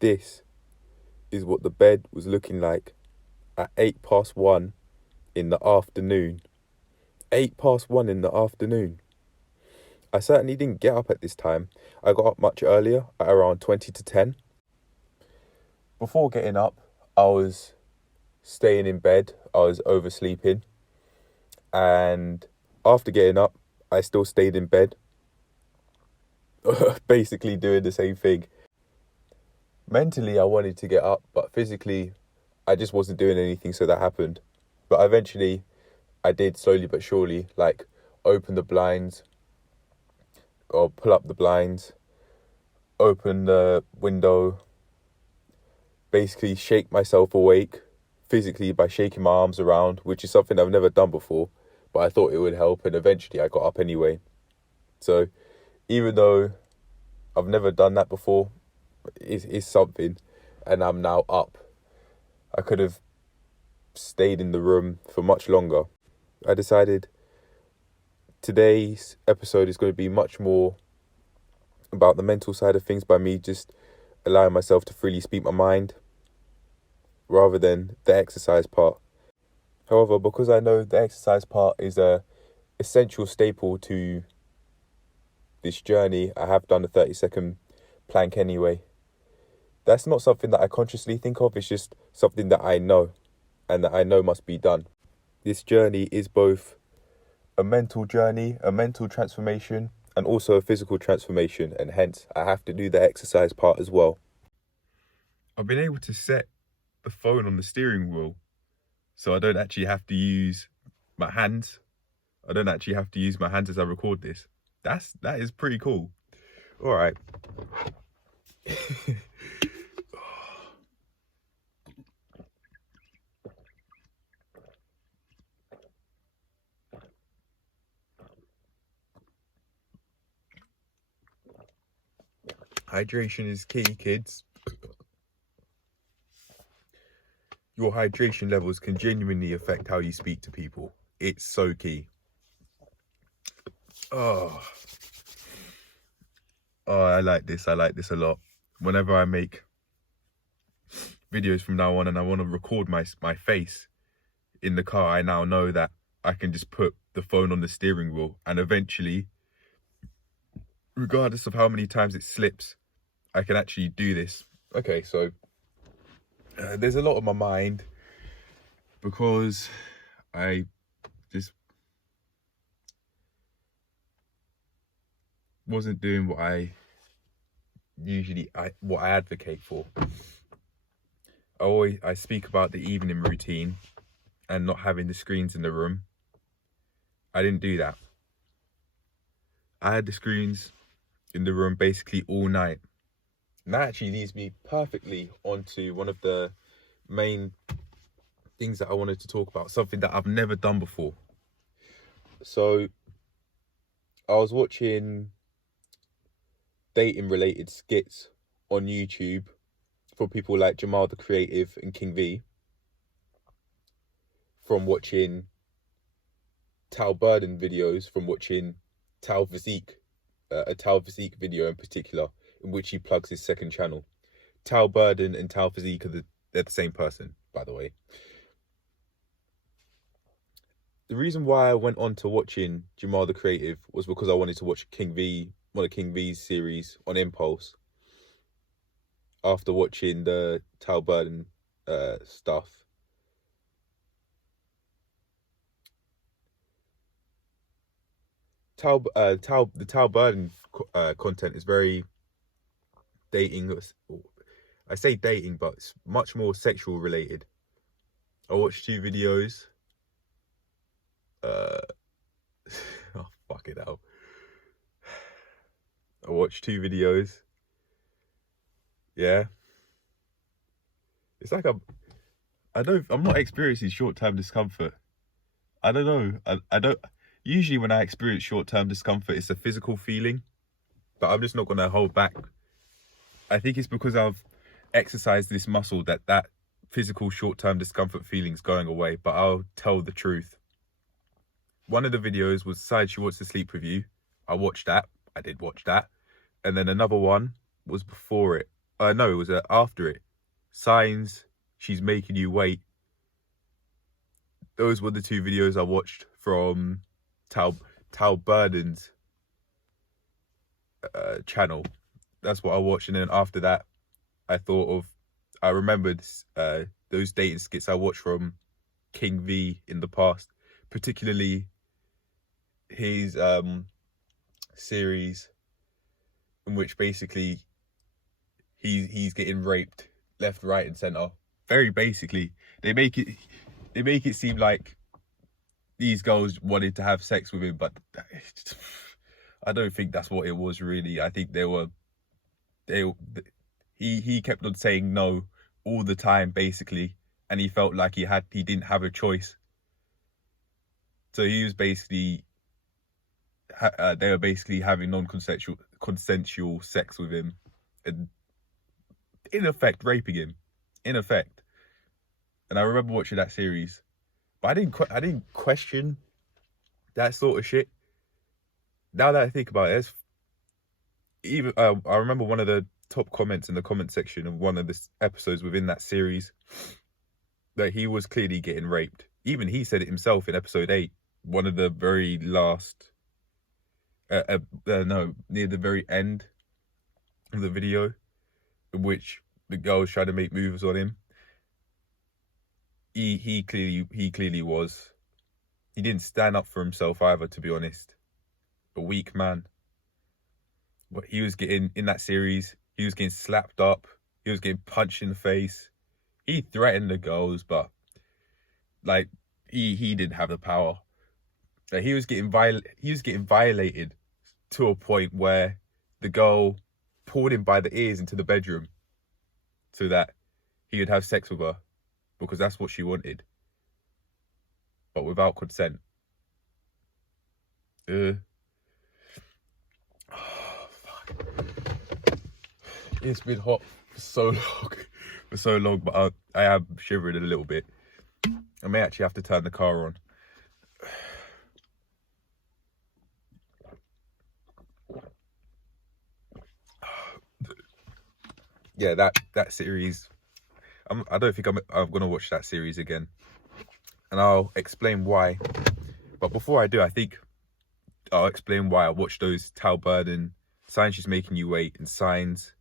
This is what the bed was looking like at 1:08 in the afternoon. 1:08 in the afternoon. I certainly didn't get up at this time. I got up much earlier, at around 20 to 10. Before getting up, I was staying in bed. I was oversleeping. And after getting up, I still stayed in bed. Basically doing the same thing. Mentally, I wanted to get up, but physically, I just wasn't doing anything, so that happened. But eventually, I did slowly but surely, like, open the blinds, or pull up the blinds, open the window, basically shake myself awake physically by shaking my arms around, which is something I've never done before, but I thought it would help, and eventually I got up anyway. So even though I've never done that before, it's something, and I'm now up. I could have stayed in the room for much longer. I decided today's episode is going to be much more about the mental side of things, by me just allowing myself to freely speak my mind rather than the exercise part. However, because I know the exercise part is a essential staple to this journey, I have done a 30-second plank anyway. That's not something that I consciously think of, it's just something that I know and that I know must be done. This journey is both a mental journey, a mental transformation, and also a physical transformation, and hence I have to do the exercise part as well. I've been able to set the phone on the steering wheel so I don't actually have to use my hands. I don't actually have to use my hands as I record this. That is pretty cool. All right. Hydration is key, kids. Your hydration levels can genuinely affect how you speak to people. It's so key. Oh, I like this. I like this a lot. Whenever I make videos from now on and I want to record my face in the car, I now know that I can just put the phone on the steering wheel, and eventually, regardless of how many times it slips, I can actually do this. Okay, so there's a lot on my mind because I just wasn't doing what I advocate for. I speak about the evening routine and not having the screens in the room. I didn't do that. I had the screens in the room basically all night. And that actually leads me perfectly onto one of the main things that I wanted to talk about, something that I've never done before. So I was watching dating related skits on YouTube from people like Jamal the Creative and King V, from watching Tal Burden videos, from watching Tal Physique, a Tal Physique video in particular, in which he plugs his second channel. Tal Burden and Tal Physique they're the same person, by the way. The reason why I went on to watching Jamal the Creative was because I wanted to watch one of King V's series on Impulse. After watching the Tal Burden stuff. The Tal Burden content is very dating. I say dating, but it's much more sexual related. I watched 2 videos. Oh, fuck it out. I watched 2 videos. Yeah. It's like I'm not experiencing short-term discomfort. I don't know. I don't. Usually when I experience short-term discomfort, it's a physical feeling, but I'm just not going to hold back. I think it's because I've exercised this muscle that physical short-term discomfort feeling's going away, but I'll tell the truth. One of the videos was Side She Wants to Sleep With You. I did watch that. And then another one was before it. No, it was after it. Signs, She's Making You Wait. Those were the two videos I watched from Tal Burden's channel. That's what I watched, and then after that, I remembered those dating skits I watched from King V in the past, particularly his series in which basically he's getting raped left, right, and center. Very basically, they make it seem like these girls wanted to have sex with him, but I don't think that's what it was really. I think he kept on saying no all the time basically, and he felt like he didn't have a choice. So he was basically they were basically having consensual sex with him, and in effect raping him, in effect. And I remember watching that series, but I didn't question that sort of shit. Now that I think about it, even I remember one of the top comments in the comment section of one of the episodes within that series that he was clearly getting raped. Even he said it himself in episode 8, one of the very last, no, near the very end of the video, in which the girl was trying to make moves on him. He clearly was. He didn't stand up for himself either, to be honest. A weak man. But he was getting, in that series, he was getting slapped up. He was getting punched in the face. He threatened the girls, but like he didn't have the power. Like, he was getting violated to a point where the girl pulled him by the ears into the bedroom so that he would have sex with her, because that's what she wanted, but without consent. Oh, fuck. It's been hot for so long, but I am shivering a little bit. I may actually have to turn the car on. Yeah, that series, I don't think I'm gonna watch that series again, and I'll explain why. But before I do, I think I'll explain why I watched those Tal Burden, Signs She's Making You Wait, and Signs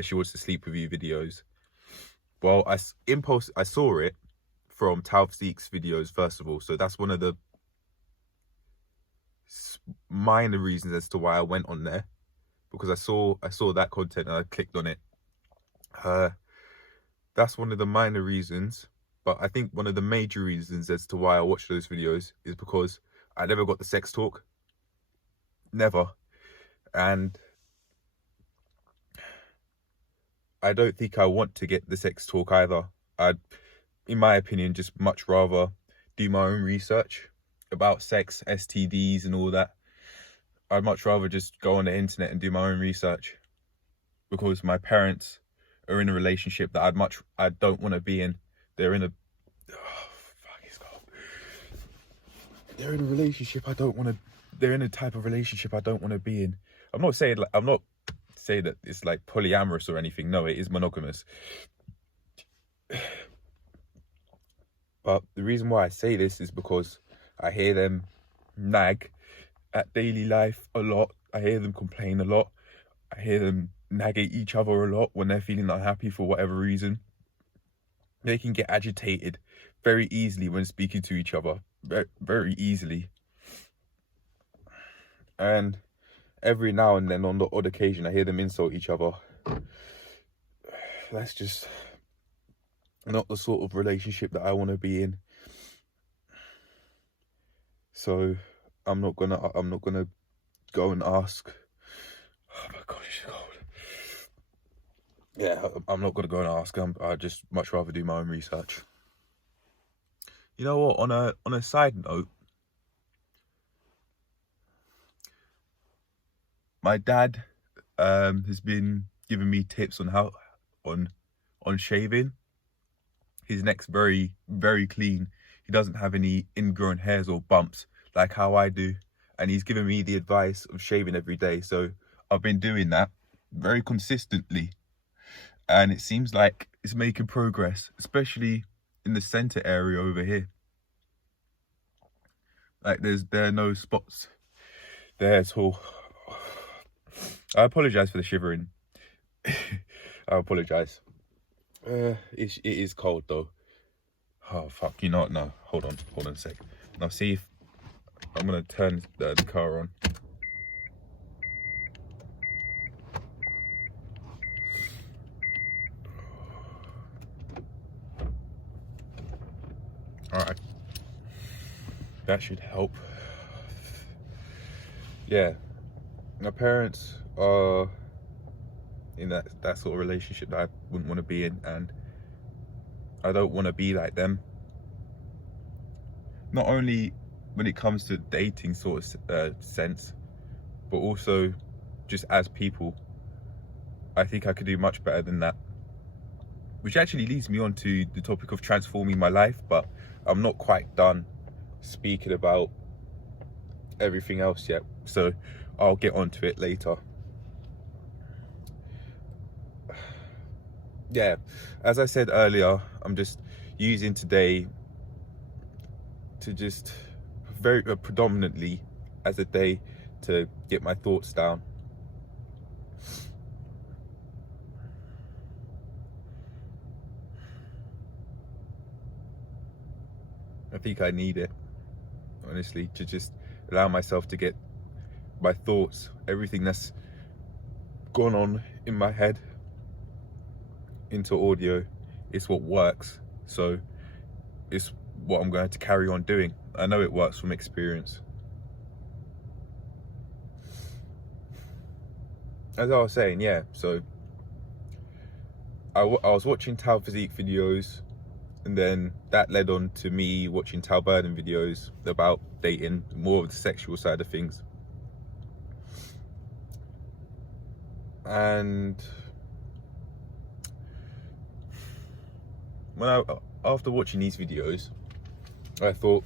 She Wants to Sleep With You videos. Well, I saw it from Tal Zeek's videos, first of all, so that's one of the minor reasons as to why I went on there, because I saw that content and I clicked on it. That's one of the minor reasons, but I think one of the major reasons as to why I watched those videos is because I never got the sex talk. Never. And I don't think I want to get the sex talk either. I'd, in my opinion, just much rather do my own research about sex, STDs and all that. I'd much rather just go on the internet and do my own research, because my parents are in a relationship that I don't want to be in. They're in a they're in a relationship they're in a type of relationship I don't want to be in. I'm not saying that it's like polyamorous or anything. No, it is monogamous. But the reason why I say this is because I hear them nag at daily life a lot. I hear them complain a lot. I hear them nag at each other a lot when they're feeling unhappy for whatever reason. They can get agitated very easily when speaking to each other. Very, very easily. And every now and then, on the odd occasion, I hear them insult each other. That's just not the sort of relationship that I want to be in. So I'm not gonna go and ask. Oh my God, it's cold. Yeah, I'm not gonna go and ask. I'd just much rather do my own research. You know what? On a side note, my dad has been giving me tips on how on shaving. His neck's very, very clean. He doesn't have any ingrown hairs or bumps like how I do, and he's given me the advice of shaving every day. So I've been doing that. very consistently, and it seems like it's making progress, especially in the center area over here. Like there are no spots there at all. I apologize for the shivering. I apologize. It is cold though. Oh fuck, you know what? No, hold on a sec. Now see if I'm gonna turn the car on. Alright. That should help. Yeah. My parents are in that sort of relationship that I wouldn't want to be in, and I don't want to be like them. Not only when it comes to dating sort of sense, but also just as people. I think I could do much better than that. Which actually leads me on to the topic of transforming my life, but I'm not quite done speaking about everything else yet, so I'll get onto it later. Yeah, as I said earlier, I'm just using today to just very predominantly as a day to get my thoughts down. I think I need it, honestly, to just allow myself to get my thoughts, everything that's gone on in my head, into audio. It's what works, so it's what I'm going to carry on doing. I know it works from experience. As I was saying, yeah, so I was watching Tal Physique videos, and then that led on to me watching Tal Burden videos about dating, more of the sexual side of things. And after watching these videos, I thought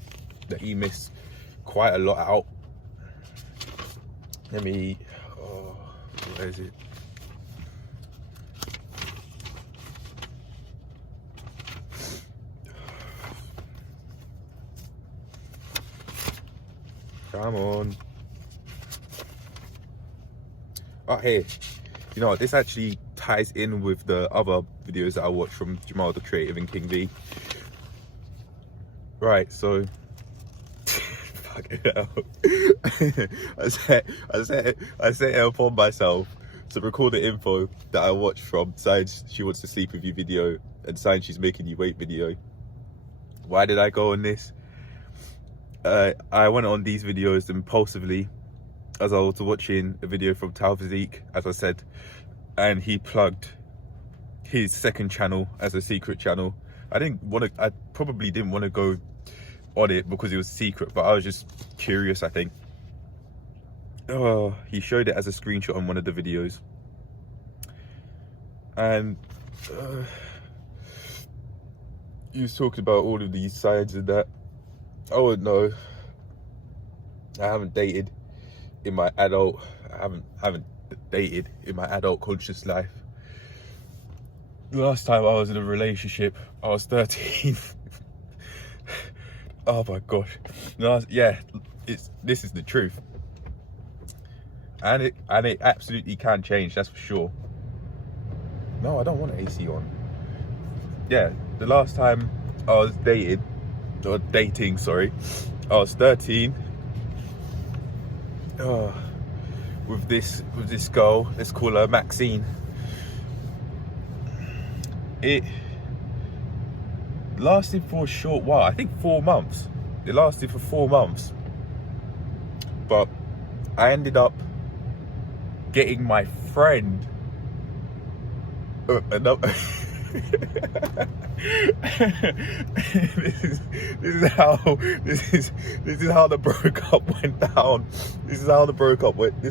that he missed quite a lot out. Where is it? Come on. Oh, hey, you know what? This actually ties in with the other videos that I watched from Jamal the Creative and King V. Right, so fucking hell. I set it upon myself to record the info that I watched from Signs She Wants to Sleep With You video and Signs She's Making You Wait video. Why did I go on this? I went on these videos impulsively as I was watching a video from Tal Physique, as I said, and he plugged his second channel as a secret channel. I probably didn't want to go on it because it was secret, but I was just curious, I think. Oh, he showed it as a screenshot on one of the videos, and he was talking about all of these signs and that. Oh no, I haven't dated in my adult. I haven't dated in my adult conscious life. The last time I was in a relationship, I was 13. Oh my gosh. This is the truth. And it absolutely can change, that's for sure. No, I don't want AC on. Yeah, the last time I was dating, I was 13. With this girl, let's call her Maxine. It lasted for a short while, I think 4 months. It lasted for 4 months. But I ended up getting my friend another this is how the breakup went down. This is how the breakup went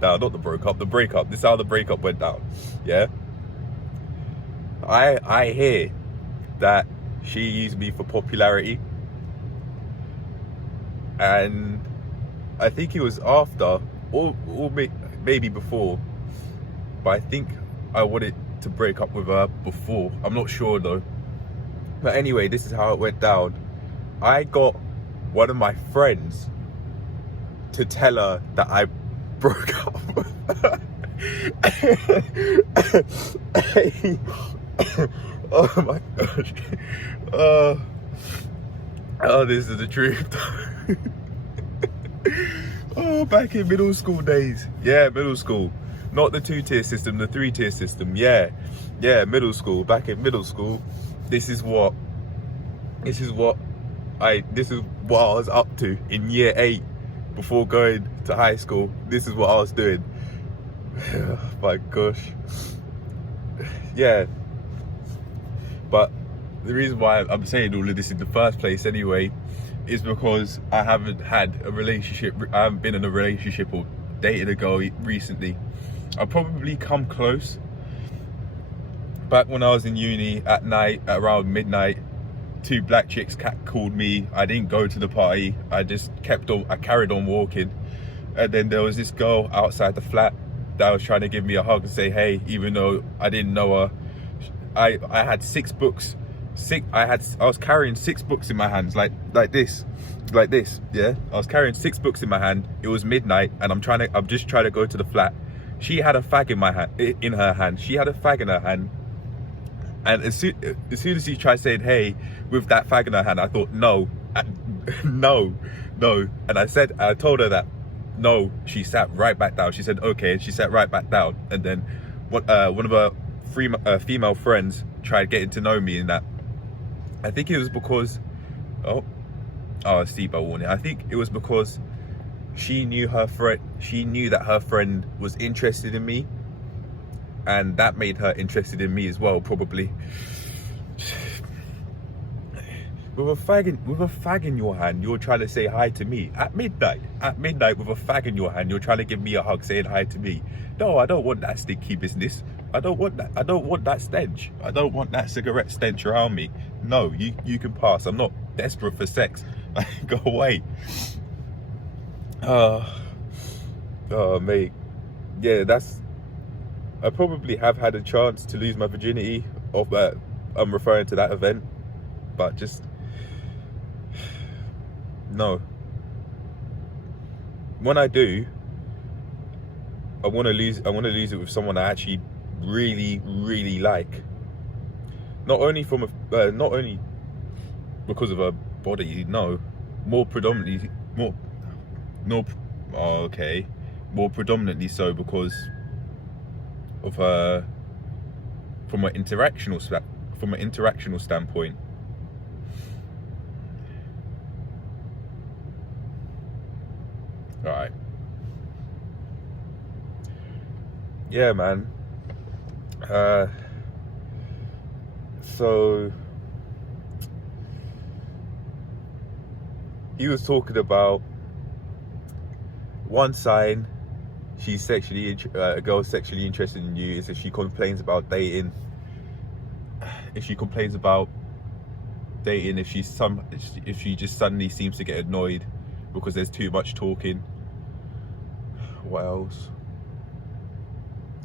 down. Not the breakup, the breakup. This is how the breakup went down. Yeah. I hear that she used me for popularity, and I think it was after or maybe before but I think I wanted to break up with her before. I'm not sure though. But anyway, this is how it went down. I got one of my friends to tell her that I broke up with her. Oh my gosh. Oh, this is the truth. Oh, back in middle school days. Yeah, middle school. Not the 2-tier system, the 3-tier system. Yeah, middle school. Back in middle school, this is what I was up to in year 8 before going to high school. This is what I was doing. Oh my gosh. Yeah. But the reason why I'm saying all of this in the first place anyway is because I haven't had a relationship. I haven't been in a relationship or dated a girl recently. I've probably come close. Back when I was in uni at night, at around midnight, 2 black chicks called me. I didn't go to the party. I just I carried on walking. And then there was this girl outside the flat that was trying to give me a hug and say hey, even though I didn't know her. I had 6 books. I was carrying 6 books in my hands, like this. Yeah, I was carrying 6 books in my hand. It was midnight, and I'm just trying to go to the flat. She had a fag in her hand. She had a fag in her hand, and as soon as she tried saying hey with that fag in her hand, I thought no, no, and I told her that no. She sat right back down. She said okay, and she sat right back down. And then one of her female friends tried getting to know me in that. I think it was because seatbelt warning. I think it was because she knew that her friend was interested in me, and that made her interested in me as well, probably. With a fag in your hand, you're trying to say hi to me at midnight with a fag in your hand. You're trying to give me a hug, saying hi to me. No, I don't want that stinky business. I don't want that. I don't want that stench. I don't want that cigarette stench around me. No, you can pass. I'm not desperate for sex. Go away. Oh, mate. Yeah, I probably have had a chance to lose my virginity. I'm referring to that event, but just no. When I do, I want to lose it with someone I actually really, really like. Not only because of her body, no. More predominantly so because of her from an interactional standpoint. All right. Yeah, man. So he was talking about one sign a girl's sexually interested in you is if she complains about dating. If she complains about dating, if she just suddenly seems to get annoyed because there's too much talking. What else?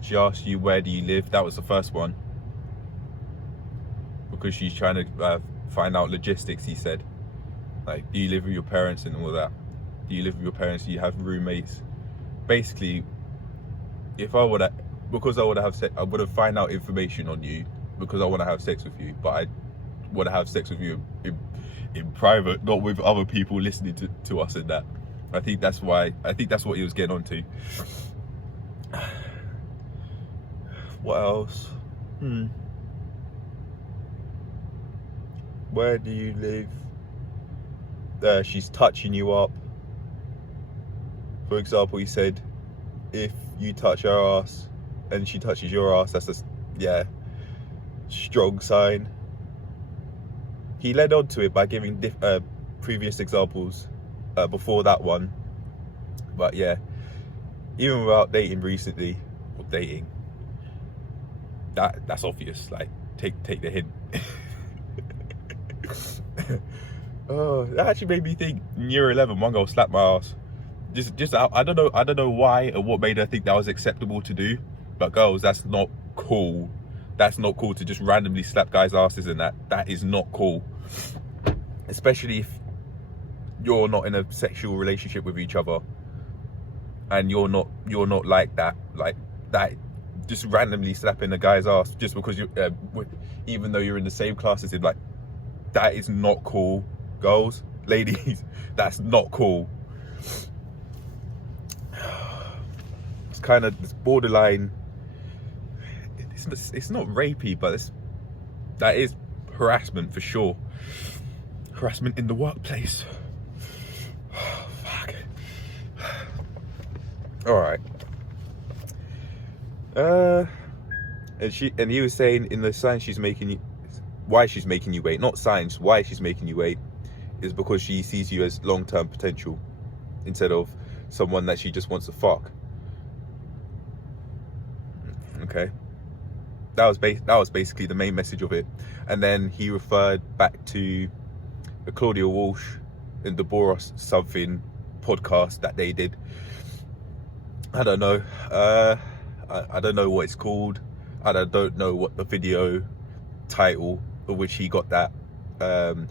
She asked you, where do you live? That was the first one. Because she's trying to find out logistics, he said. Like, do you live with your parents and all that? Do you live with your parents? Do you have roommates? Basically, because I would have found out information on you because I want to have sex with you, but I want to have sex with you in private, not with other people listening to us and that. I think that's what he was getting onto. What else? Where do you live? She's touching you up. For example, he said, if you touch her ass and she touches your ass, that's a strong sign. He led on to it by giving previous examples before that one. But yeah, even without dating recently, or dating, that's obvious. Like, take the hint. Oh, that actually made me think. In year 11, one girl slapped my ass. Just I don't know why or what made her think that was acceptable to do. But girls, that's not cool. That's not cool to just randomly slap guys' asses and that. That is not cool. Especially if you're not in a sexual relationship with each other and you're not like that. Like that, just randomly slapping a guy's ass just because you, even though you're in the same class as him, like that is not cool. Girls, ladies, that's not cool. It's kind of, it's borderline. It's not rapey, but that is harassment for sure. Harassment in the workplace. Fuck. All right. And he was saying in the signs she's making you, why she's making you wait, not signs, why she's making you wait, is because she sees you as long-term potential instead of someone that she just wants to fuck. Okay. That was basically the main message of it. And then he referred back to the Claudia Walsh and the Boros something podcast that they did. I don't know. I don't know what it's called. And I don't know what the video title of which he got that.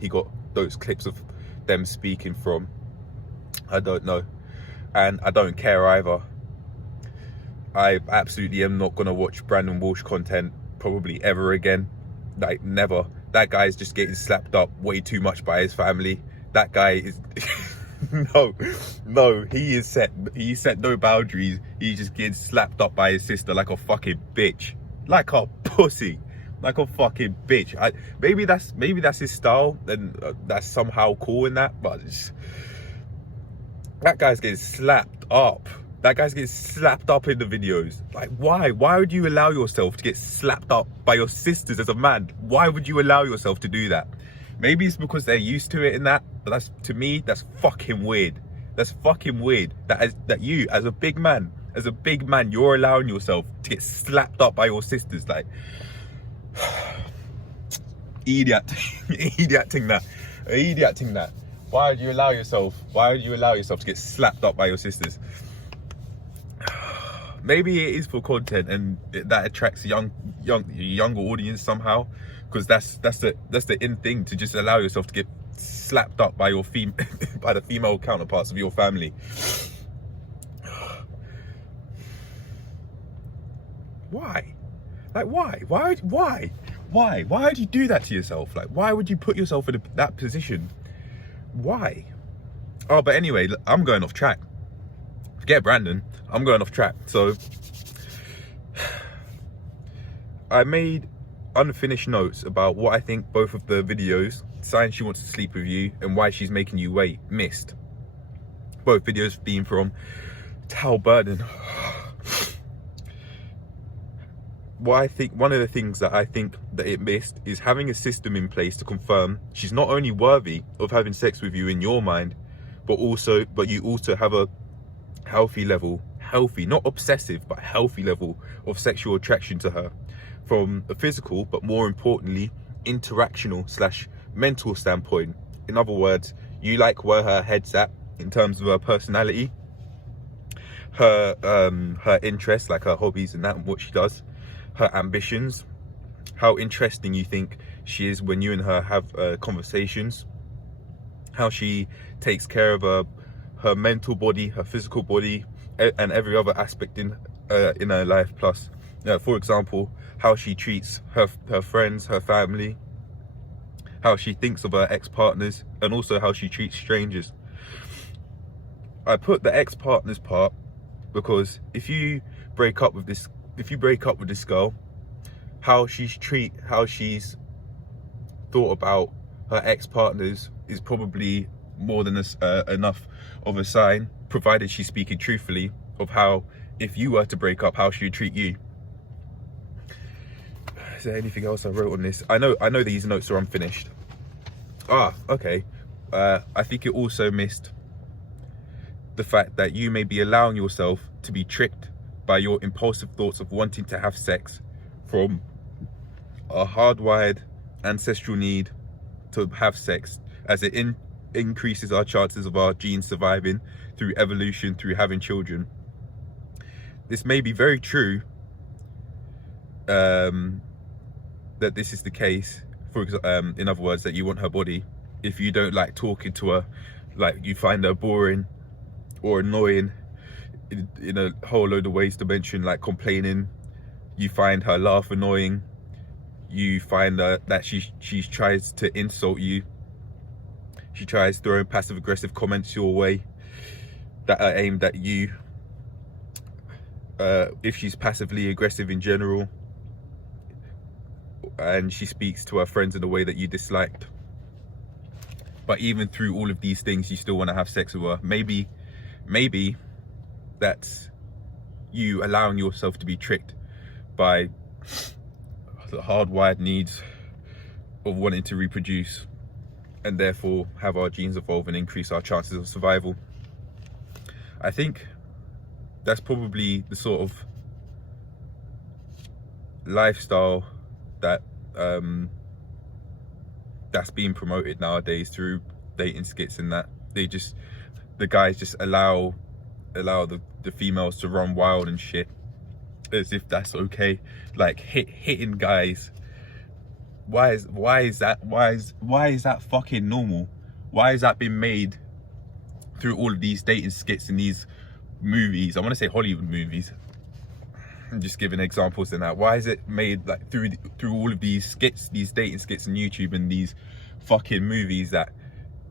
He got those clips of them speaking from. I don't know. And I don't care either. I absolutely am not going to watch Brandon Walsh content probably ever again. Like, never. That guy's just getting slapped up way too much by his family. That guy is... no, he set no boundaries. He's just getting slapped up by his sister like a fucking bitch. Like a pussy. Like a fucking bitch. Maybe that's his style, and that's somehow cool in that, but that guy's getting slapped up. That guy's getting slapped up in the videos. Like, why? Why would you allow yourself to get slapped up by your sisters as a man? Why would you allow yourself to do that? Maybe it's because they're used to it in that, but to me, that's fucking weird. That's fucking weird. That you, as a big man, you're allowing yourself to get slapped up by your sisters. Like, idioting that. Why would you allow yourself to get slapped up by your sisters? Maybe it is for content and that attracts a younger audience somehow, because that's the in thing, to just allow yourself to get slapped up by your by the female counterparts of your family. Why? Like, why would you do that to yourself? Like, why would you put yourself in that position? Why? Oh, but anyway, I'm going off track. Forget Brandon, I'm going off track. So I made unfinished notes about what I think both of the videos, Signs She Wants to Sleep With You and Why She's Making You Wait, missed. Both videos being from Tal Burden. One of the things that I think that it missed is having a system in place to confirm she's not only worthy of having sex with you in your mind, but you also have a healthy, not obsessive, but healthy level of sexual attraction to her from a physical, but more importantly, interactional/mental standpoint. In other words, you like where her head's at in terms of her personality, her interests, like her hobbies and that, and what she does, her ambitions, how interesting you think she is when you and her have conversations, how she takes care of her mental body, her physical body, and every other aspect in her life. Plus, for example, how she treats her friends, her family, how she thinks of her ex-partners, and also how she treats strangers. I put the ex-partners part because if you break up with this girl, how she's thought about her ex-partners is probably more than enough of a sign, provided she's speaking truthfully, of how, if you were to break up, how she would treat you. Is there anything else I wrote on this? I know these notes are unfinished. Okay. I think it also missed the fact that you may be allowing yourself to be tricked by your impulsive thoughts of wanting to have sex from a hardwired ancestral need to have sex, as it increases our chances of our genes surviving through evolution, through having children. This may be very true that this is the case, in other words, that you want her body, if you don't like talking to her, like you find her boring or annoying in a whole load of ways to mention, like complaining, you find her laugh annoying, you find that she tries to insult you, she tries throwing passive aggressive comments your way that are aimed at you, if she's passively aggressive in general, and she speaks to her friends in a way that you disliked, but even through all of these things you still want to have sex with her, maybe that's you allowing yourself to be tricked by the hardwired needs of wanting to reproduce, and therefore have our genes evolve and increase our chances of survival. I think that's probably the sort of lifestyle that that's being promoted nowadays through dating skits, and that the guys just allow the females to run wild and shit, as if that's okay. Like hitting guys. Why is that fucking normal? Why has that been made through all of these dating skits and these movies? I want to say Hollywood movies. I'm just giving examples in that. Why is it made like through all of these skits, these dating skits on YouTube and these fucking movies, that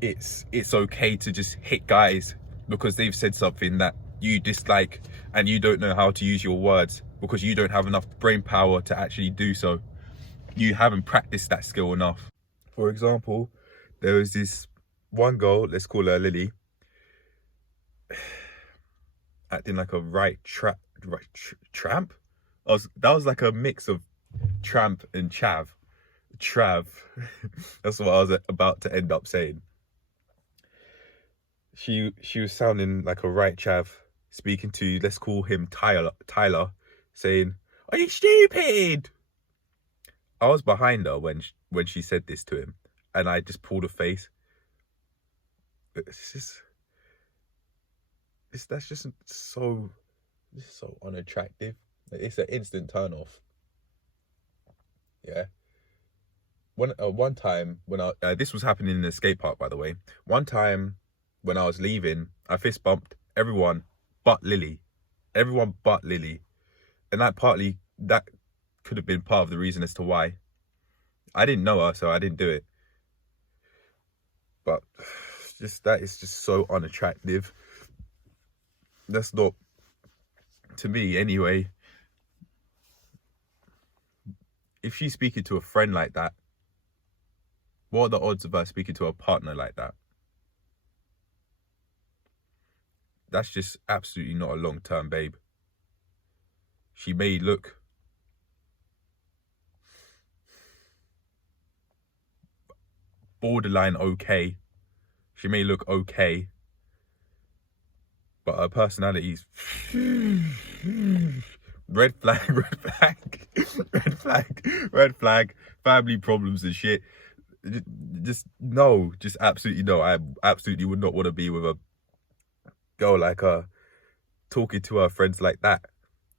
it's okay to just hit guys because they've said something that you dislike and you don't know how to use your words because you don't have enough brain power to actually do so. You haven't practiced that skill enough. For example, there was this one girl, let's call her Lily, acting like a tramp. That was like a mix of tramp and trav. That's what I was about to end up saying. She was sounding like a right chav, speaking to, let's call him Tyler, saying, "Are you stupid?" I was behind her when she said this to him, and I just pulled a face. That's just so unattractive. It's an instant turn off. Yeah. One time when this was happening in the skate park, by the way. One time when I was leaving, I fist bumped everyone but Lily. Everyone but Lily. And that could have been part of the reason as to why. I didn't know her, so I didn't do it. But that is just so unattractive. That's not, to me anyway. If she's speaking to a friend like that, what are the odds of her speaking to a partner like that? That's just absolutely not a long-term babe. She may look borderline okay. She may look okay, but her personality's red flag, family problems and shit. Just absolutely no. I absolutely would not want to be with a girl like her, talking to her friends like that.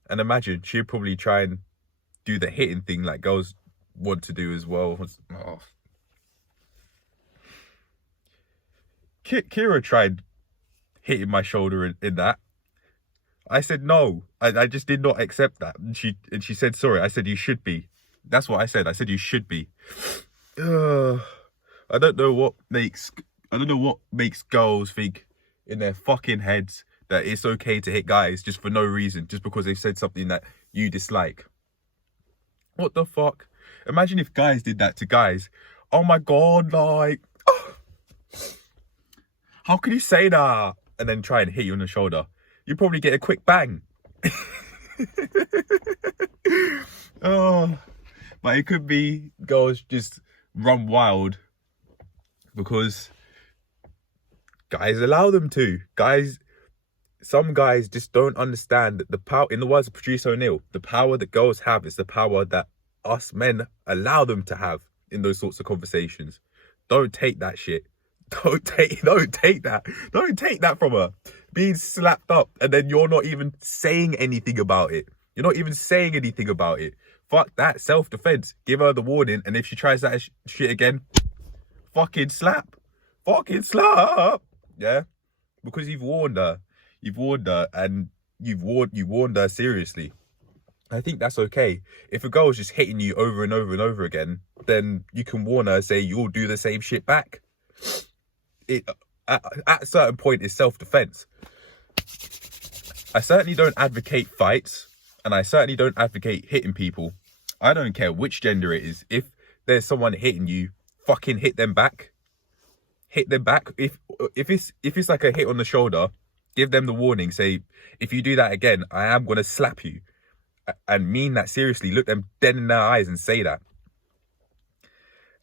And imagine, she'd probably try and do the hitting thing like girls want to do as well. Oh. Kira tried hitting my shoulder in that. I said no. I just did not accept that. And she said sorry. I said you should be. That's what I said. I said you should be. I don't know what makes girls think in their fucking heads that it's okay to hit guys just for no reason, just because they've said something that you dislike. What the fuck? Imagine if guys did that to guys. Oh my god, like, how can you say that? And then try and hit you on the shoulder. You probably get a quick bang. Oh, but it could be girls just run wild because guys allow them to. Some guys just don't understand that the power, in the words of Producer O'Neill, the power that girls have is the power that us men allow them to have in those sorts of conversations. Don't take that shit. Don't take that from her. Being slapped up and then you're not even saying anything about it. fuck that. Self-defense. Give her the warning, and if she tries that shit again, fucking slap. Fucking slap. Yeah? Because you've warned her. You've warned her, and you warned her seriously. I think that's okay. If a girl's just hitting you over and over and over again, then you can warn her, say you'll do the same shit back. It at a certain point is self-defense. I certainly don't advocate fights, and I certainly don't advocate hitting people. I don't care which gender it is. If there's someone hitting you, fucking hit them back. Hit them back. If it's like a hit on the shoulder, give them the warning. Say, if you do that again, I am gonna slap you. And mean that seriously. Look them dead in their eyes and say that.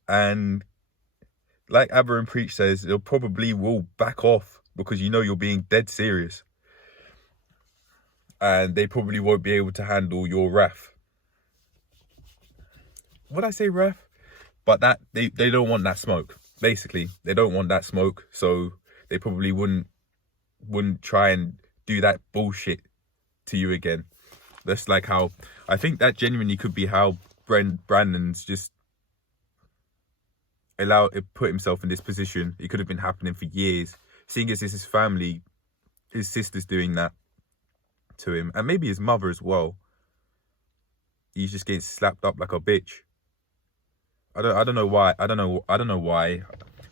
And like Abba and Preach says, they'll probably will back off because you know you're being dead serious. And they probably won't be able to handle your wrath. Would I say wrath? But that they don't want that smoke. Basically, they don't want that smoke, so they probably wouldn't try and do that bullshit to you again. That's like how, I think that genuinely could be how Brandon's just put himself in this position. It could have been happening for years. Seeing as it's his family, his sister's doing that to him, and maybe his mother as well. He's just getting slapped up like a bitch. I don't know why. I don't know why.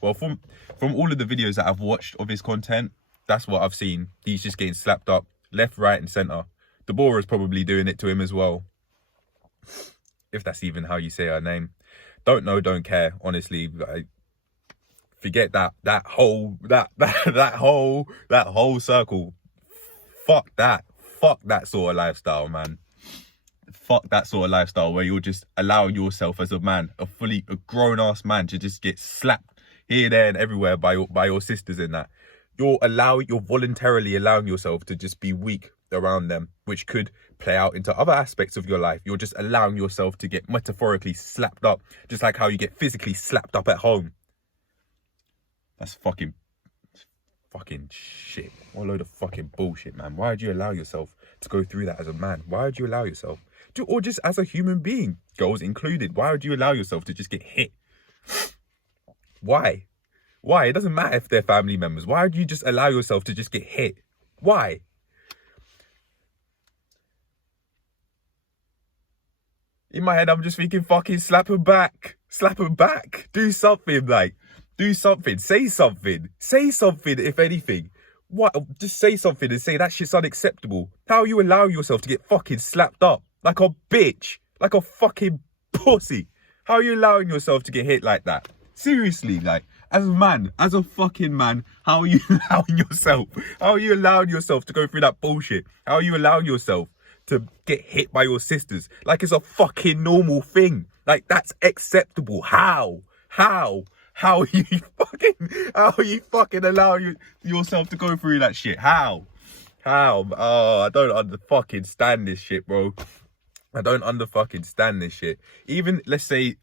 Well, from all of the videos that I've watched of his content, that's what I've seen. He's just getting slapped up left, right, and centre. Deborah's probably doing it to him as well. If that's even how you say her name. Don't know, don't care. Honestly, forget that whole circle. Fuck that. Fuck that sort of lifestyle, man. Fuck that sort of lifestyle where you're just allowing yourself as a man, a grown ass man, to just get slapped here, there, and everywhere by your sisters in that. You're voluntarily allowing yourself to just be weak around them, which could play out into other aspects of your life. You're just allowing yourself to get metaphorically slapped up, just like how you get physically slapped up at home. That's fucking shit. What a load of fucking bullshit, man. Why would you allow yourself to go through that as a man? Why would you allow yourself or just as a human being, girls included? Why would you allow yourself to just get hit? Why? It doesn't matter if they're family members. Why would you just allow yourself to just get hit? Why? In my head, I'm just thinking, fucking slap him back. Slap him back. Do something, like, do something. Say something. Say something, if anything. What? Just say something and say that shit's unacceptable. How are you allowing yourself to get fucking slapped up? Like a bitch. Like a fucking pussy. How are you allowing yourself to get hit like that? Seriously, like, as a man, as a fucking man, how are you allowing yourself? How are you allowing yourself to go through that bullshit? How are you allowing yourself to get hit by your sisters like it's a fucking normal thing? Like, that's acceptable. How are you fucking allowing yourself to go through that shit? How? Oh, I don't fucking stand this shit, bro. I don't fucking stand this shit. Even, let's say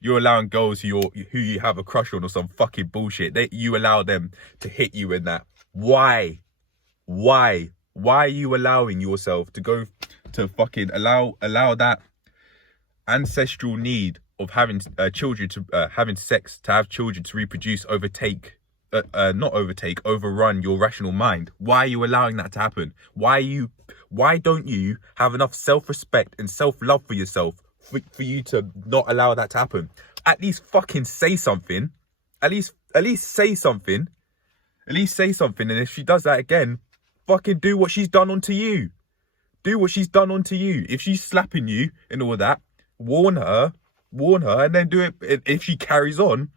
you're allowing girls who you have a crush on or some fucking bullshit, you allow them to hit you in that. Why are you allowing yourself to go to fucking allow that ancestral need of having children, to having sex, to have children, to reproduce, overrun your rational mind? Why are you allowing that to happen? Why don't you have enough self-respect and self-love for yourself for you to not allow that to happen? At least fucking say something. At least say something. At least say something. And if she does that again, fucking do what she's done onto you. Do what she's done onto you. If she's slapping you and all that, warn her, and then do it. If she carries on,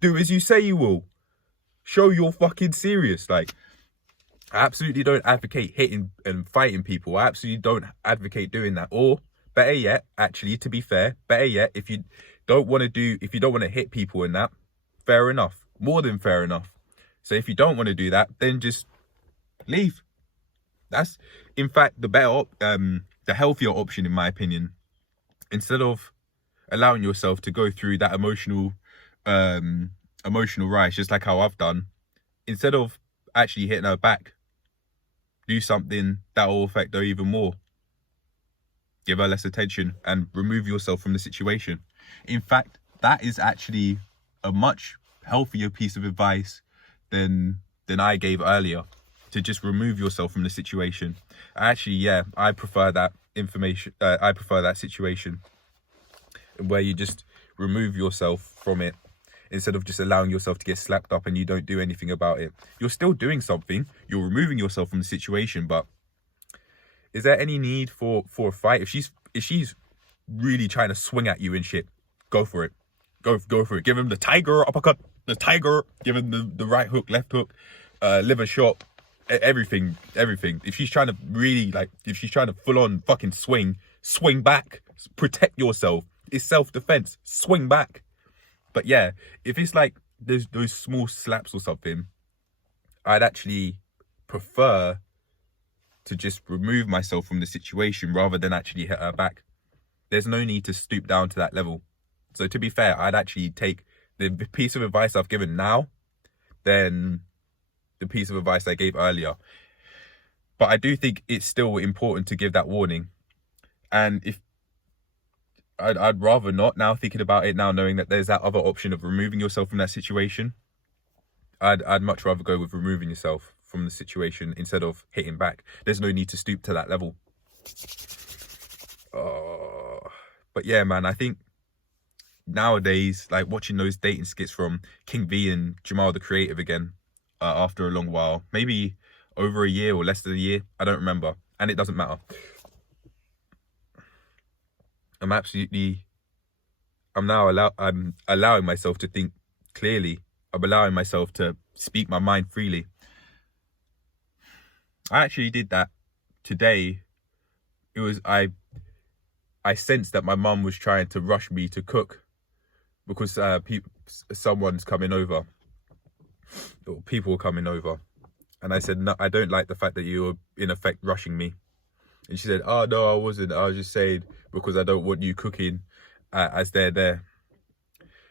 do as you say you will. Show you're fucking serious. Like, I absolutely don't advocate hitting and fighting people. I absolutely don't advocate doing that. Or better yet, actually, to be fair, better yet, if you don't want to hit people in that, fair enough. More than fair enough. So if you don't want to do that, then just leave. That's, in fact, the healthier option, in my opinion. Instead of allowing yourself to go through that emotional rise, just like how I've done, instead of actually hitting her back, do something that will affect her even more. give her less attention and remove yourself from the situation. In fact, that is actually a much healthier piece of advice than I gave earlier, to just remove yourself from the situation. Actually, yeah, I prefer that information. I prefer that situation where you just remove yourself from it instead of just allowing yourself to get slapped up and you don't do anything about it. You're still doing something. You're removing yourself from the situation, but is there any need for a fight? If she's really trying to swing at you and shit, go for it. Go for it. Give him the tiger uppercut, the tiger. Give him the right hook, left hook, liver shot, everything. If she's trying to really, like, if she's trying to full on fucking swing back. Protect yourself. It's self-defense. Swing back. But yeah, if it's like those small slaps or something, I'd actually prefer to just remove myself from the situation rather than actually hit her back. There's no need to stoop down to that level. So to be fair, I'd actually take the piece of advice I've given now than the piece of advice I gave earlier. But I do think it's still important to give that warning. And if I'd rather not, now thinking about it, now knowing that there's that other option of removing yourself from that situation, I'd much rather go with removing yourself from the situation instead of hitting back. There's no need to stoop to that level. But yeah, man, I think nowadays, like, watching those dating skits from King V and Jamal the Creative again, after a long while, maybe over a year or less than a year, I don't remember, and it doesn't matter. I'm allowing myself to think clearly. I'm allowing myself to speak my mind freely. I actually did that today. It was, I sensed that my mum was trying to rush me to cook because someone's coming over, or people are coming over. And I said, no, I don't like the fact that you're in effect rushing me. And she said, oh, no, I wasn't. I was just saying because I don't want you cooking as they're there.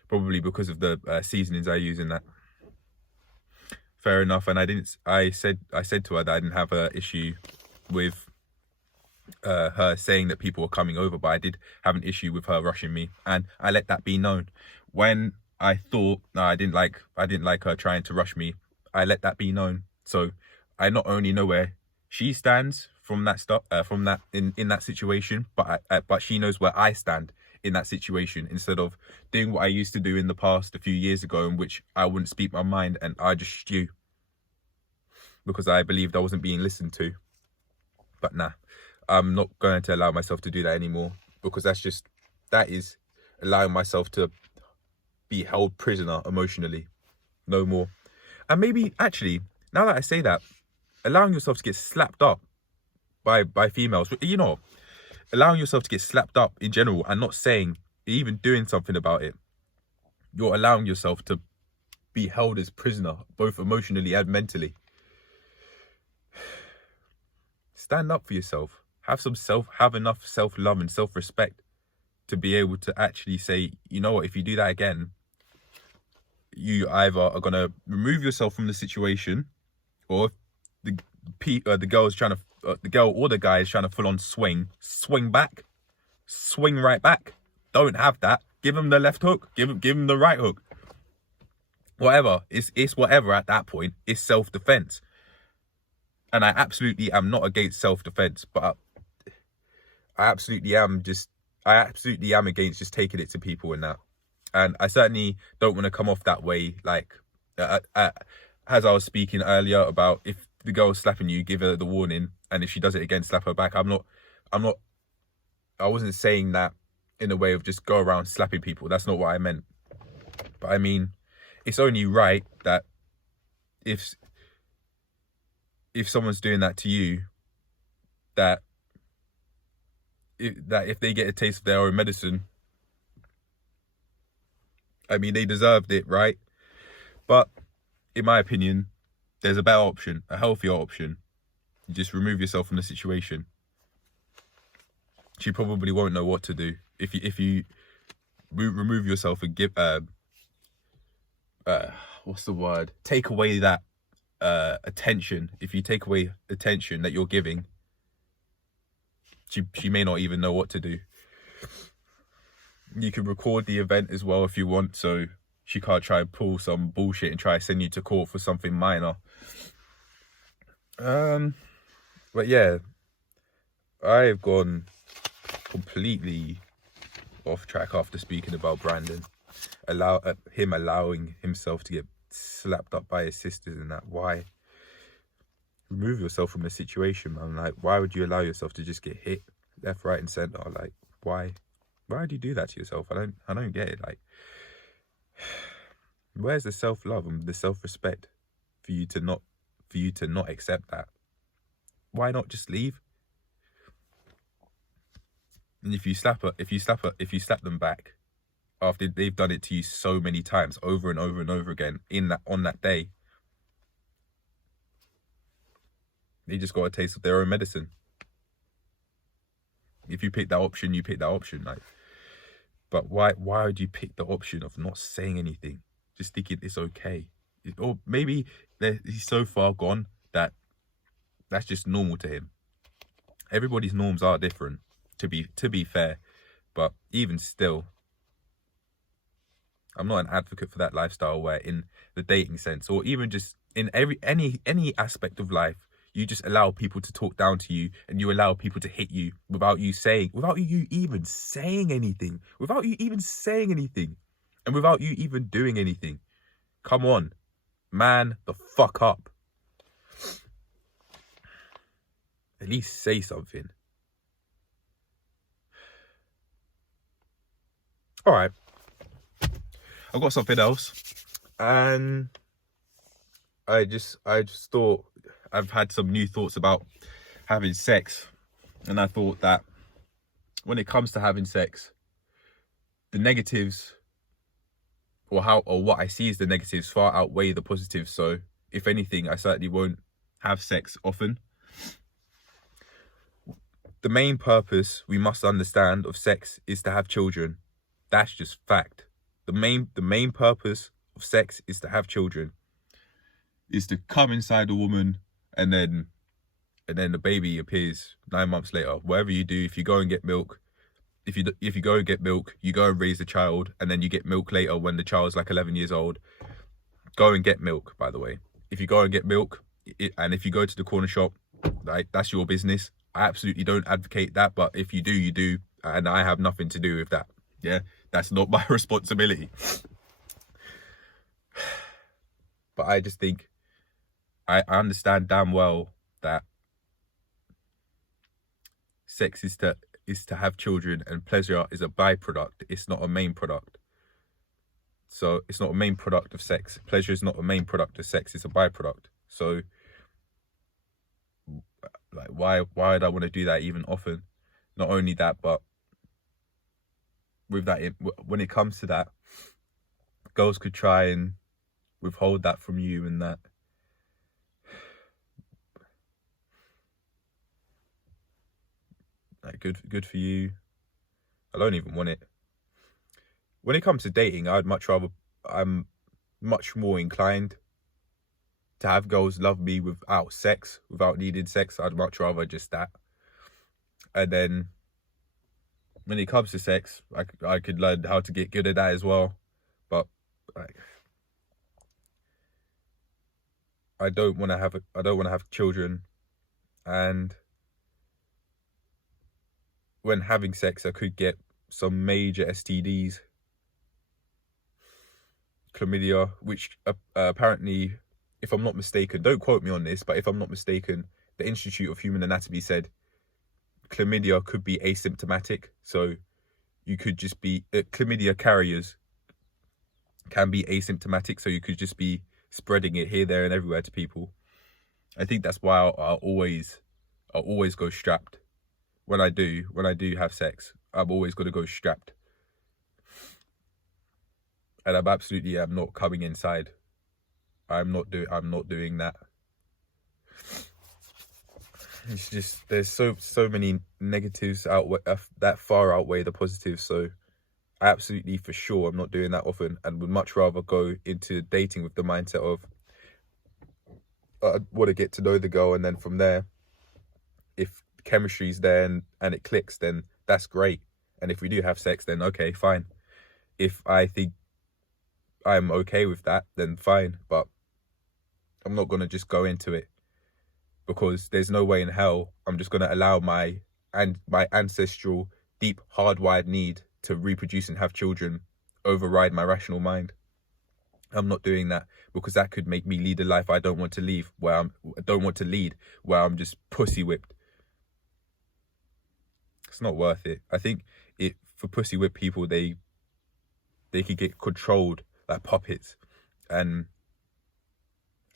Probably because of the seasonings I use in that. Fair enough. And I said to her that I didn't have an issue with her saying that people were coming over, but I did have an issue with her rushing me, and I let that be known. When I thought I didn't like her trying to rush me, I let that be known. So I not only know where she stands from that stuff, in that situation, but she knows where I stand in that situation, instead of doing what I used to do in the past a few years ago, in which I wouldn't speak my mind and I just stew because I believed I wasn't being listened to. But nah, I'm not going to allow myself to do that anymore, because that is allowing myself to be held prisoner emotionally. No more. And maybe, actually, now that I say that, allowing yourself to get slapped up by females, you know, allowing yourself to get slapped up in general and not saying, even doing something about it, you're allowing yourself to be held as prisoner, both emotionally and mentally. Stand up for yourself. Have enough self-love and self-respect to be able to actually say, you know what, if you do that again, you either are going to remove yourself from the situation, or the girl or the guy is trying to full on swing back, swing right back. Don't have that. Give him the left hook. Give him the right hook. Whatever. It's whatever at that point. It's self-defense. And I absolutely am not against self-defense, but I absolutely am against just taking it to people and that. And I certainly don't want to come off that way. Like, as I was speaking earlier about, if the girl's slapping you, give her the warning, and if she does it again, slap her back. I wasn't saying that in a way of just go around slapping people. That's not what I meant. But I mean, it's only right that if someone's doing that to you, that if they get a taste of their own medicine, I mean, they deserved it, right? But in my opinion, there's a better option, a healthier option. You just remove yourself from the situation. She probably won't know what to do if you remove yourself and give what's the word? Take away that attention. If you take away attention that you're giving, She may not even know what to do. You can record the event as well if you want, so she can't try and pull some bullshit and try to send you to court for something minor. But yeah, I've gone completely off track after speaking about Brandon. Him allowing himself to get slapped up by his sisters and that. Why? Remove yourself from the situation, man. Like, why would you allow yourself to just get hit left, right, and center? Like, why? Why would you do that to yourself? I don't get it. Like, where's the self-love and the self-respect for you to not accept that? Why not just leave? And if you slap them back after they've done it to you so many times, over and over and over again, on that day, they just got a taste of their own medicine. If you pick that option, you pick that option. Like, but why would you pick the option of not saying anything, just thinking it's okay? Or maybe he's so far gone that that's just normal to him. Everybody's norms are different, to be fair, but even still, I'm not an advocate for that lifestyle where, in the dating sense, or even just in any aspect of life, you just allow people to talk down to you, and you allow people to hit you without you even saying anything, and without you even doing anything. Come on, man, the fuck up. At least say something. All right, I've got something else, and I just thought, I've had some new thoughts about having sex, and I thought that when it comes to having sex, the negatives, or what I see as the negatives, far outweigh the positives. So if anything, I certainly won't have sex often. The main purpose, we must understand, of sex is to have children. That's just fact. The main purpose of sex is to have children. Is to come inside a woman, and then the baby appears 9 months later. Whatever you do, if you go and get milk, if you go and get milk, you go and raise the child, and then you get milk later when the child's like 11 years old. Go and get milk, by the way. If you go and get milk, and if you go to the corner shop, like, that's your business. I absolutely don't advocate that, but if you do, you do, and I have nothing to do with that. Yeah, that's not my responsibility. But I just think, I understand damn well that sex is to have children, and pleasure is a byproduct. It's not a main product. So it's not a main product of sex. Pleasure is not a main product of sex. It's a byproduct. So, like, why would I want to do that even often? Not only that, but with that, when it comes to that, girls could try and withhold that from you, and that. Like, good for you. I don't even want it. When it comes to dating, I'm much more inclined to have girls love me without sex, without needing sex. I'd much rather just that. And then when it comes to sex, I could learn how to get good at that as well. But like, I don't want to have children, and when having sex, I could get some major STDs, chlamydia, which apparently, if I'm not mistaken, don't quote me on this, but if I'm not mistaken, the Institute of Human Anatomy said chlamydia could be asymptomatic. So you could just be, chlamydia carriers can be asymptomatic, so you could just be spreading it here, there, and everywhere to people. I think that's why I'll always go strapped. When I do have sex, I'm always going to go strapped. And I'm not coming inside. I'm not doing that. It's just, there's so many negatives that far outweigh the positives. So absolutely, for sure, I'm not doing that often, and would much rather go into dating with the mindset of, I want to get to know the girl, and then from there, if chemistry's there and it clicks, then that's great. And if we do have sex, then okay, fine. If I think I'm okay with that, then fine. But I'm not going to just go into it, because there's no way in hell I'm just going to allow my ancestral, deep, hardwired need to reproduce and have children override my rational mind. I'm not doing that, because that could make me lead a life I don't want to lead, where I'm just pussy whipped. It's not worth it. I think for pussy whipped people, they could get controlled like puppets, and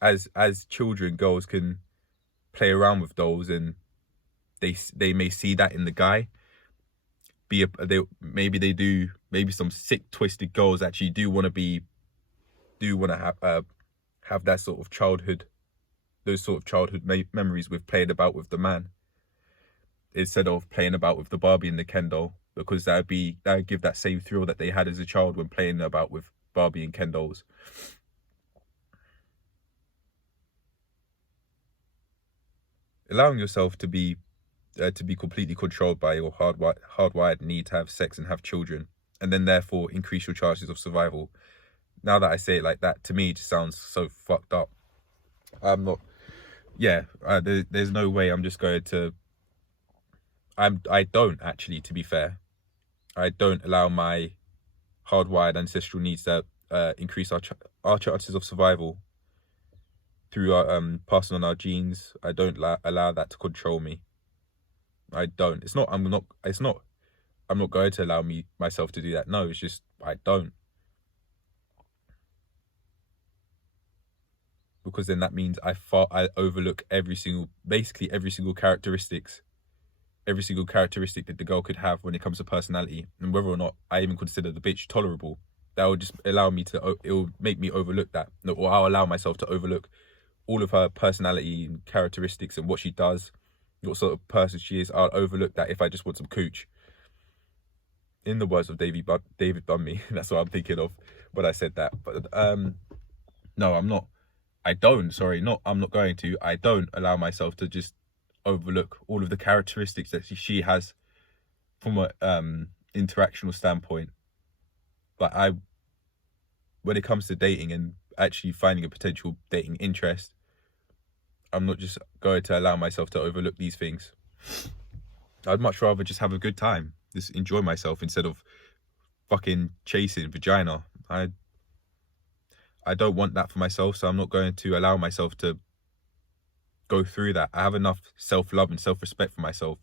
as children, girls can play around with dolls, and they may see that in the guy. Maybe some sick, twisted girls actually do want to have that sort of childhood, those sort of childhood memories with playing about with the man, instead of playing about with the Barbie and the Ken doll, because that would give that same thrill that they had as a child when playing about with Barbie and Ken dolls. Allowing yourself to be completely controlled by your hardwired need to have sex and have children, and then therefore increase your chances of survival. Now that I say it like that, to me it just sounds so fucked up. I'm not. Yeah, there's no way I'm just going to. I don't actually, to be fair. I don't allow my hardwired ancestral needs to increase our chances of survival through passing on our genes. I don't allow that to control me. I don't. I'm not going to allow myself to do that. No, it's just I don't. Because then that means I overlook basically every single characteristic that the girl could have when it comes to personality, and whether or not I even consider the bitch tolerable. That will just allow me to. It will make me overlook that, or I'll allow myself to overlook all of her personality and characteristics and what she does, what sort of person she is. I'll overlook that if I just want some cooch. In the words of David Bunby, that's what I'm thinking of when I said that. But no, I'm not. I'm not going to. I don't allow myself to just overlook all of the characteristics that she has from a interactional standpoint. But when it comes to dating and actually finding a potential dating interest, I'm not just going to allow myself to overlook these things. I'd much rather just have a good time, just enjoy myself, instead of fucking chasing vagina. I don't want that for myself, so I'm not going to allow myself to go through that. I have enough self-love and self-respect for myself,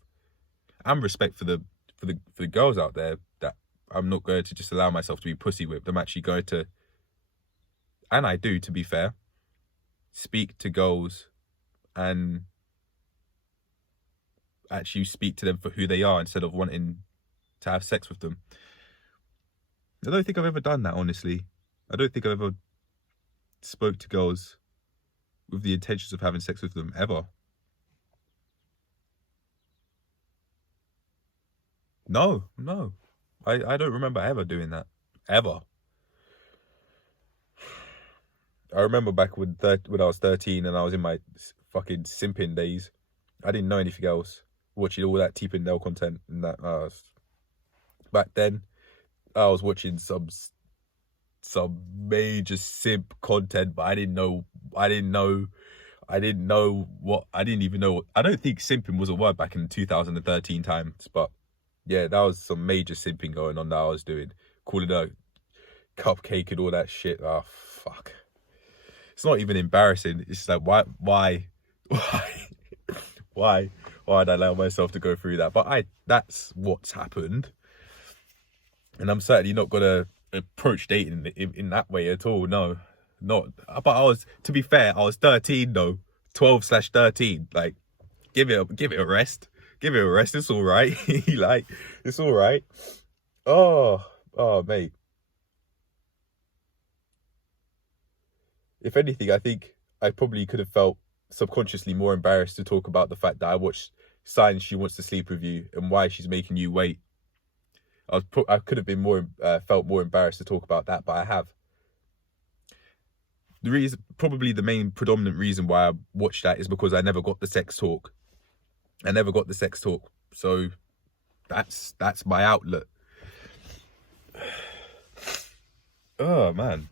and respect for the girls out there, that I'm not going to just allow myself to be pussy whipped. I'm actually going to, and I do, to be fair, speak to girls and actually speak to them for who they are, instead of wanting to have sex with them. I don't think I've ever done that, honestly. I don't think I've ever spoke to girls with the intentions of having sex with them, ever. No. I don't remember ever doing that. Ever. I remember back when I was 13 and I was in my fucking simping days. I didn't know anything else. Watching all that Teeping Nail content and that. Back then, I was watching some major simp content, but I didn't even know what. I don't think simping was a word back in 2013 times, but yeah, that was some major simping going on that I was doing, calling her cupcake and all that shit. Oh fuck. It's not even embarrassing. It's just like, why'd I allow myself to go through that? But that's what's happened, and I'm certainly not gonna approach dating in that way at all. No, not. But to be fair, I was 13 though, 12/13. Like, give it a rest. Give it a rest. It's all right. Like, it's all right. Oh, mate. If anything, I think I probably could have felt subconsciously more embarrassed to talk about the fact that I watched signs she wants to sleep with you and why she's making you wait. I could have been felt more embarrassed to talk about that, but I have. Probably the main predominant reason why I watched that is because I never got the sex talk. I never got the sex talk. So that's my outlet. Oh man.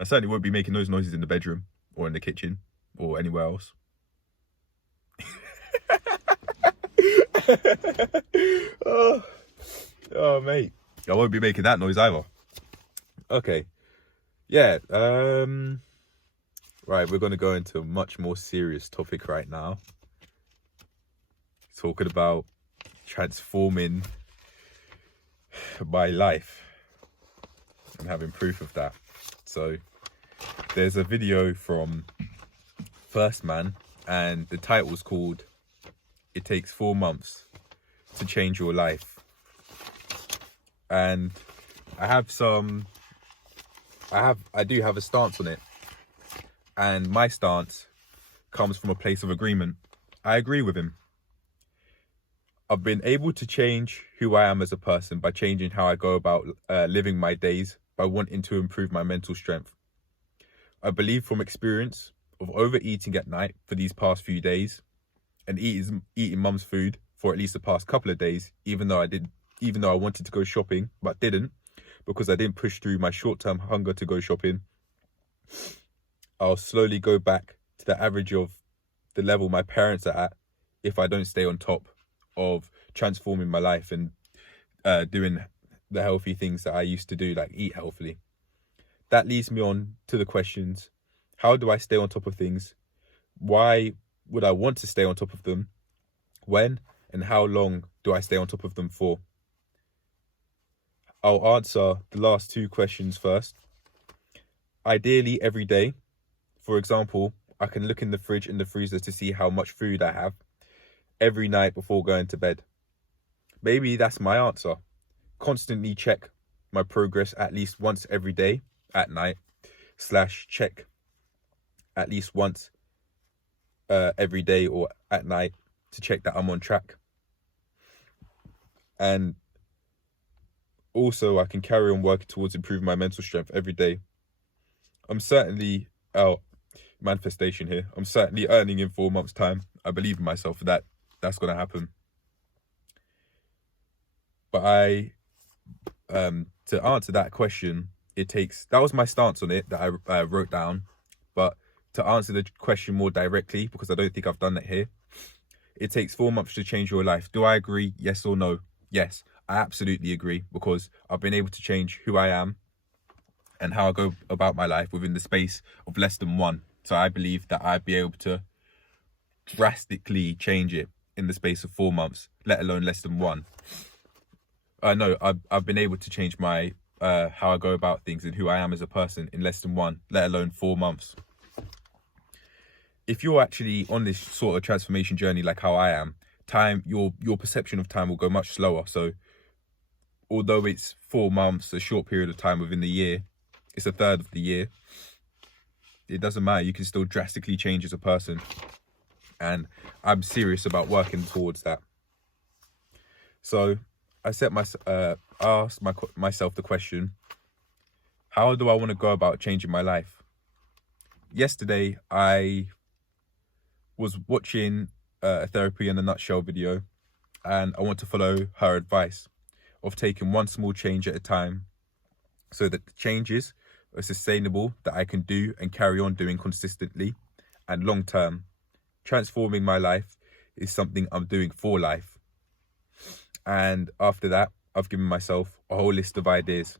I certainly won't be making those noises in the bedroom or in the kitchen or anywhere else. Oh mate, I won't be making that noise either. Okay, yeah. Right, we're gonna go into a much more serious topic right now. Talking about transforming my life and having proof of that. So there's a video from First Man, and the title's called "It Takes 4 months to Change Your Life." And I do have a stance on it, and my stance comes from a place of agreement. I agree with him. I've been able to change who I am as a person by changing how I go about living my days, by wanting to improve my mental strength. I believe from experience of overeating at night for these past few days, and eating mum's food for at least the past couple of days, even though I wanted to go shopping but didn't, because I didn't push through my short-term hunger to go shopping. I'll slowly go back to the average of the level my parents are at if I don't stay on top of transforming my life and doing the healthy things that I used to do, like eat healthily. That leads me on to the questions: how do I stay on top of things? Why would I want to stay on top of them? When and how long do I stay on top of them for? I'll answer the last two questions first. Ideally, every day. For example, I can look in the fridge and the freezer to see how much food I have every night before going to bed. Maybe that's my answer. Constantly check my progress at least once every day at night, / check at least once every day or at night to check that I'm on track. And also I can carry on working towards improving my mental strength every day. I'm certainly manifestation here. I'm certainly earning in 4 months' time. I believe in myself that that's going to happen. But to answer that question, that was my stance on it that I wrote down. But to answer the question more directly, because I don't think I've done that here, it takes 4 months to change your life. Do I agree? Yes or no? Yes, I absolutely agree, because I've been able to change who I am and how I go about my life within the space of less than one. So I believe that I'd be able to drastically change it in the space of 4 months, let alone less than one. No, I've been able to change my how I go about things and who I am as a person in less than one, let alone 4 months. If you're actually on this sort of transformation journey like how I am, your perception of time will go much slower. So although it's 4 months, a short period of time within the year, it's a third of the year, it doesn't matter. You can still drastically change as a person. And I'm serious about working towards that. So I asked myself the question: how do I want to go about changing my life? Yesterday, I was watching a Therapy in a Nutshell video, and I want to follow her advice of taking one small change at a time, so that the changes are sustainable, that I can do and carry on doing consistently and long term. Transforming my life is something I'm doing for life. And after that, I've given myself a whole list of ideas.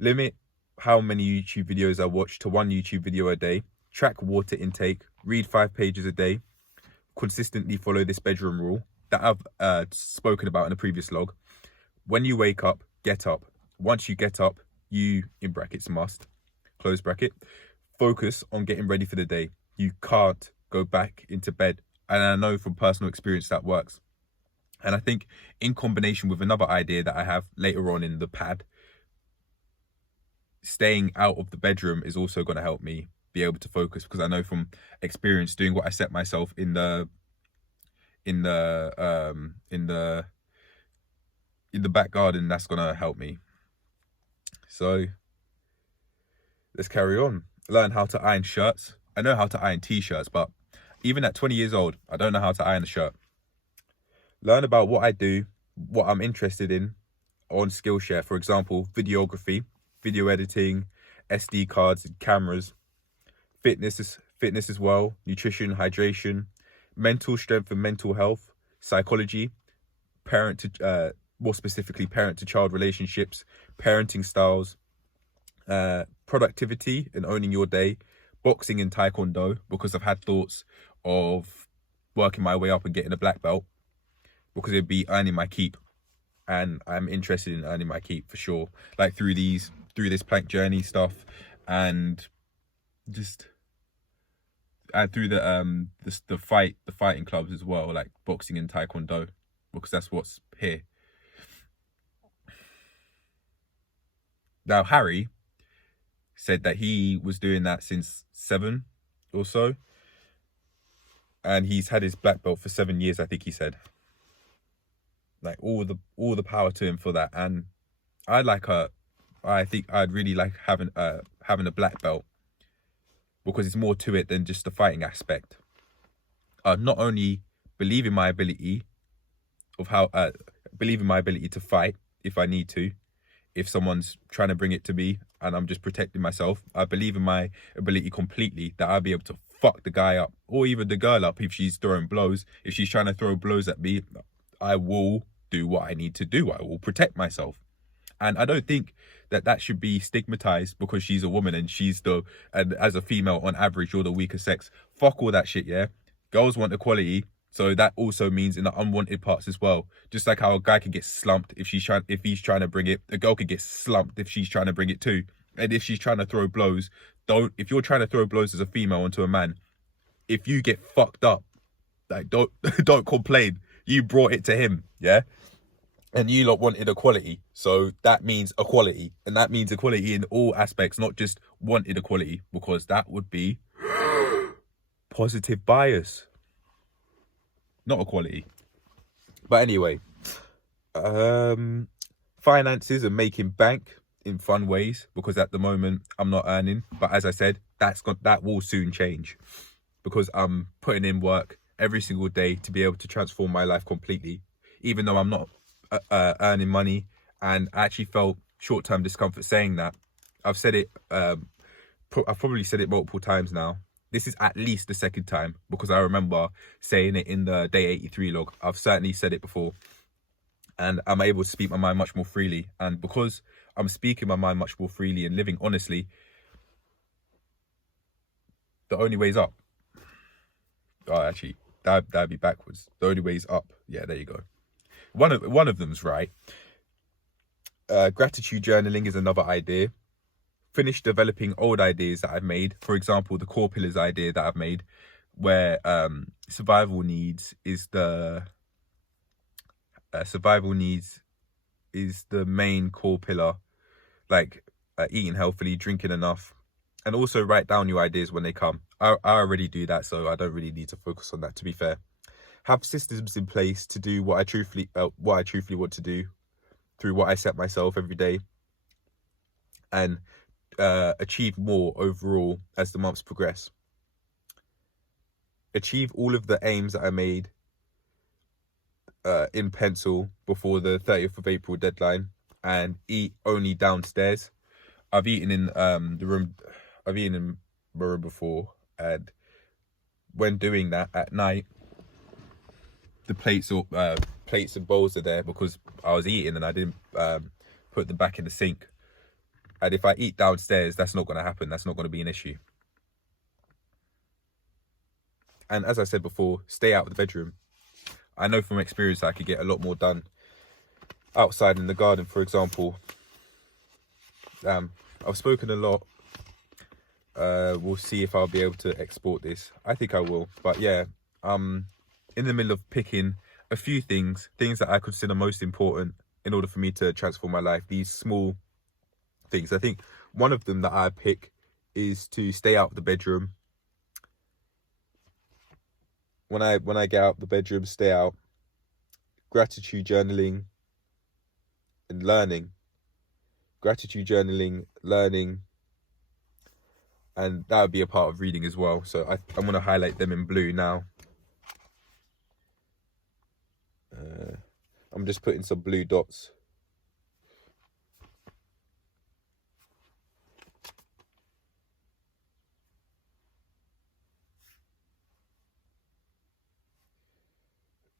Limit how many YouTube videos I watch to 1 YouTube video a day. Track water intake. Read 5 pages a day. Consistently follow this bedroom rule that I've spoken about in a previous log. When you wake up, get up. Once you get up, you, in brackets, must, close bracket, focus on getting ready for the day. You can't go back into bed. And I know from personal experience that works. And I think in combination with another idea that I have later on in the pad, staying out of the bedroom is also going to help me be able to focus, because I know from experience doing what I set myself in the back garden, that's going to help me. So let's carry on. learn how to iron shirts. I know how to iron t-shirts, but even at 20 years old, I don't know how to iron a shirt. Learn about what I do, what I'm interested in on Skillshare. For example, videography, video editing, SD cards and cameras, fitness as well, nutrition, hydration, mental strength and mental health, psychology, more specifically parent to child relationships, parenting styles, productivity and owning your day, boxing and taekwondo, because I've had thoughts of working my way up and getting a black belt, because it'd be earning my keep, and I'm interested in earning my keep for sure, like through this plank journey stuff, and just through the fighting clubs as well, like boxing and taekwondo, because that's what's here. Now Harry said that he was doing that since 7 or so, and he's had his black belt for 7 years, I think he said. Like all the power to him for that. And I think I'd really like having a black belt, because it's more to it than just the fighting aspect. Not only believe in my ability to fight if I need to, if someone's trying to bring it to me and I'm just protecting myself. I believe in my ability completely, that I'll be able to fuck the guy up, or even the girl up if she's throwing blows. If she's trying to throw blows at me, I will do what I need to do. I will protect myself. And I don't think that should be stigmatized because she's a woman and and as a female, on average, you're the weaker sex. Fuck all that shit, yeah? Girls want equality. So that also means in the unwanted parts as well. Just like how a guy could get slumped if he's trying to bring it, a girl could get slumped if she's trying to bring it too. And if she's trying to throw blows, if you're trying to throw blows as a female onto a man, if you get fucked up, like don't complain. You brought it to him, yeah? And you lot wanted equality. So that means equality. And that means equality in all aspects, not just wanted equality, because that would be positive bias, not equality. But anyway, finances and making bank in fun ways, because at the moment I'm not earning. But as I said, that will soon change, because I'm putting in work every single day to be able to transform my life completely, even though I'm not earning money. And I actually felt short-term discomfort saying that. I've said it, I've probably said it multiple times now. This is at least the second time, because I remember saying it in the day 83 log. I've certainly said it before, and I'm able to speak my mind much more freely. And because I'm speaking my mind much more freely and living honestly, the only way is up. Oh, actually, that'd be backwards. The only way is up. Yeah, there you go. One of them's right. Gratitude journaling is another idea. Finish developing old ideas that I've made. For example, the core pillars idea that I've made, where survival needs is the main core pillar, like eating healthily, drinking enough, and also write down your ideas when they come. I already do that, so I don't really need to focus on that, to be fair. Have systems in place to do what I truthfully want to do through what I set myself every day, and achieve more overall as the months progress. Achieve all of the aims that I made in pencil before the 30th of April deadline, and eat only downstairs. I've eaten in the room. I've eaten in my room before, and when doing that at night, the plates and bowls are there because I was eating and I didn't put them back in the sink. And if I eat downstairs, that's not going to happen. That's not going to be an issue. And as I said before, stay out of the bedroom. I know from experience I could get a lot more done outside in the garden, for example. I've spoken a lot. We'll see if I'll be able to export this. I think I will. But yeah, in the middle of picking a few things that I consider most important in order for me to transform my life. These small things. I think one of them that I pick is to stay out of the bedroom. When I get out of the bedroom, stay out. Gratitude journaling and learning. Gratitude journaling, learning, and that would be a part of reading as well. So I'm going to highlight them in blue now. I'm just putting some blue dots.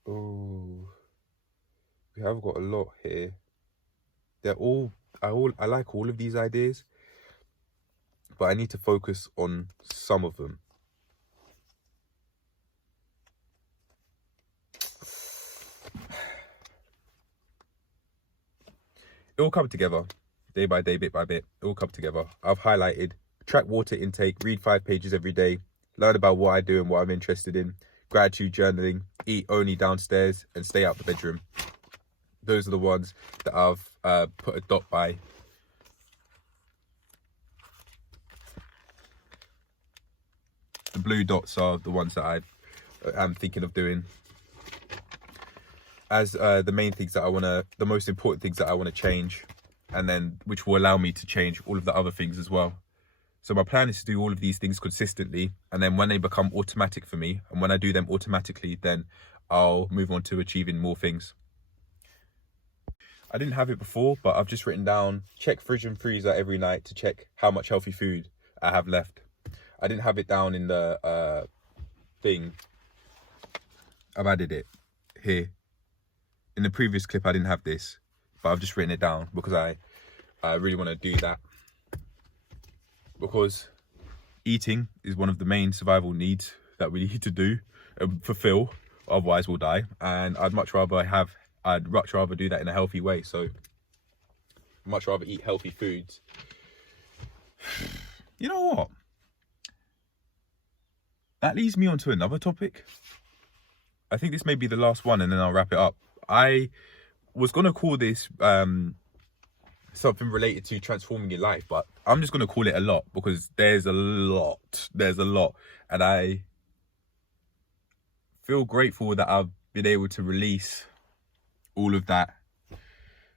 Oh, we have got a lot here. They're all, I like all of these ideas, but I need to focus on some of them. It will come together, day by day, bit by bit. It will come together. I've highlighted: track water intake, read 5 pages every day, learn about what I do and what I'm interested in, gratitude journaling, eat only downstairs, and stay out the bedroom. Those are the ones that I've put a dot by. The blue dots are the ones that I am thinking of doing as the main things that the most important things that I want to change, and then which will allow me to change all of the other things as well. So my plan is to do all of these things consistently, and then when they become automatic for me, and when I do them automatically, then I'll move on to achieving more things. I didn't have it before, but I've just written down: check fridge and freezer every night to check how much healthy food I have left. I didn't have it down in the thing. I've added it here. In the previous clip, I didn't have this, but I've just written it down because I really want to do that. Because eating is one of the main survival needs that we need to do and fulfill, otherwise we'll die. And I'd much rather do that in a healthy way. So I'd much rather eat healthy foods. You know what? That leads me on to another topic. I think this may be the last one, and then I'll wrap it up. I was going to call this something related to transforming your life, but I'm just going to call it a lot because there's a lot. And I feel grateful that I've been able to release all of that,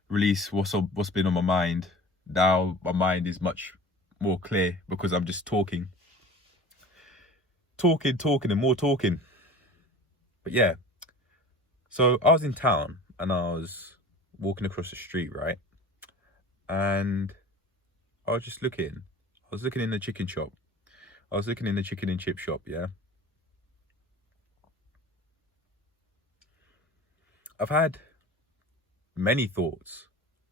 release what's been on my mind. Now my mind is much more clear because I'm just talking and more talking. But yeah. So I was in town and I was walking across the street, right? And I was just looking. I was looking in the chicken shop. I was looking in the chicken and chip shop, yeah? I've had many thoughts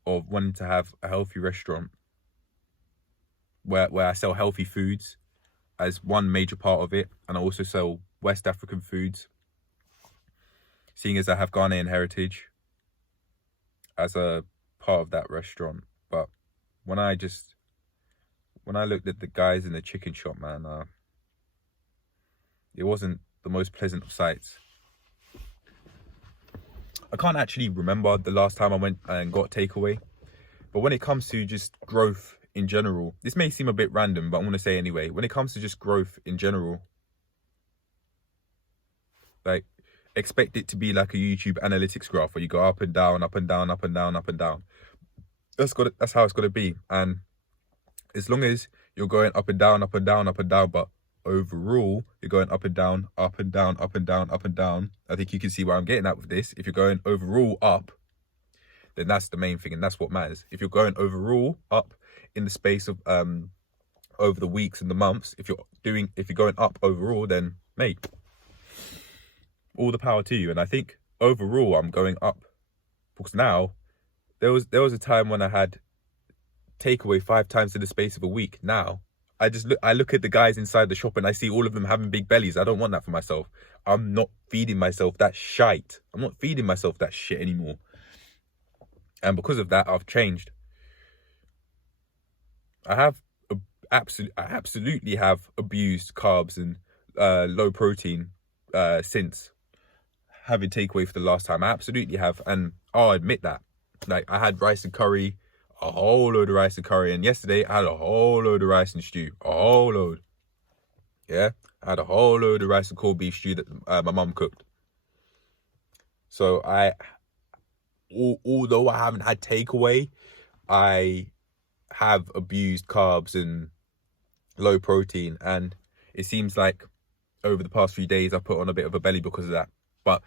of wanting to have a healthy restaurant where I sell healthy foods as one major part of it, and I also sell West African foods, seeing as I have Ghanaian heritage as a part of that restaurant. But when I looked at the guys in the chicken shop, man, it wasn't the most pleasant of sights. I can't actually remember the last time I went and got takeaway, but when it comes to just growth in general, this may seem a bit random, but I'm going to say anyway, when it comes to just growth in general, like, expect it to be like a YouTube analytics graph where you go up and down, up and down, up and down, up and down. That's how it's got to be. And as long as you're going up and down, up and down, up and down, but overall you're going up and down, up and down, up and down, up and down. I think you can see where I'm getting at with this. If you're going overall up, then that's the main thing, and that's what matters. If you're going overall up in the space of over the weeks and the months, if you're going up overall, then mate, all the power to you. And I think overall I'm going up because now there was a time when I had takeaway 5 times in the space of a week. Now I look at the guys inside the shop and I see all of them having big bellies. I don't want that for myself. I'm not feeding myself that shite. I'm not feeding myself that shit anymore. And because of that, I've changed. I absolutely have abused carbs and low protein since having takeaway for the last time. I absolutely have, and I'll admit that. Like, I had rice and curry, a whole load of rice and curry, and yesterday I had a whole load of rice and stew, a whole load. Yeah, I had a whole load of rice and corned beef stew that my mum cooked. So although I haven't had takeaway, I have abused carbs and low protein, and it seems like over the past few days I put on a bit of a belly because of that. But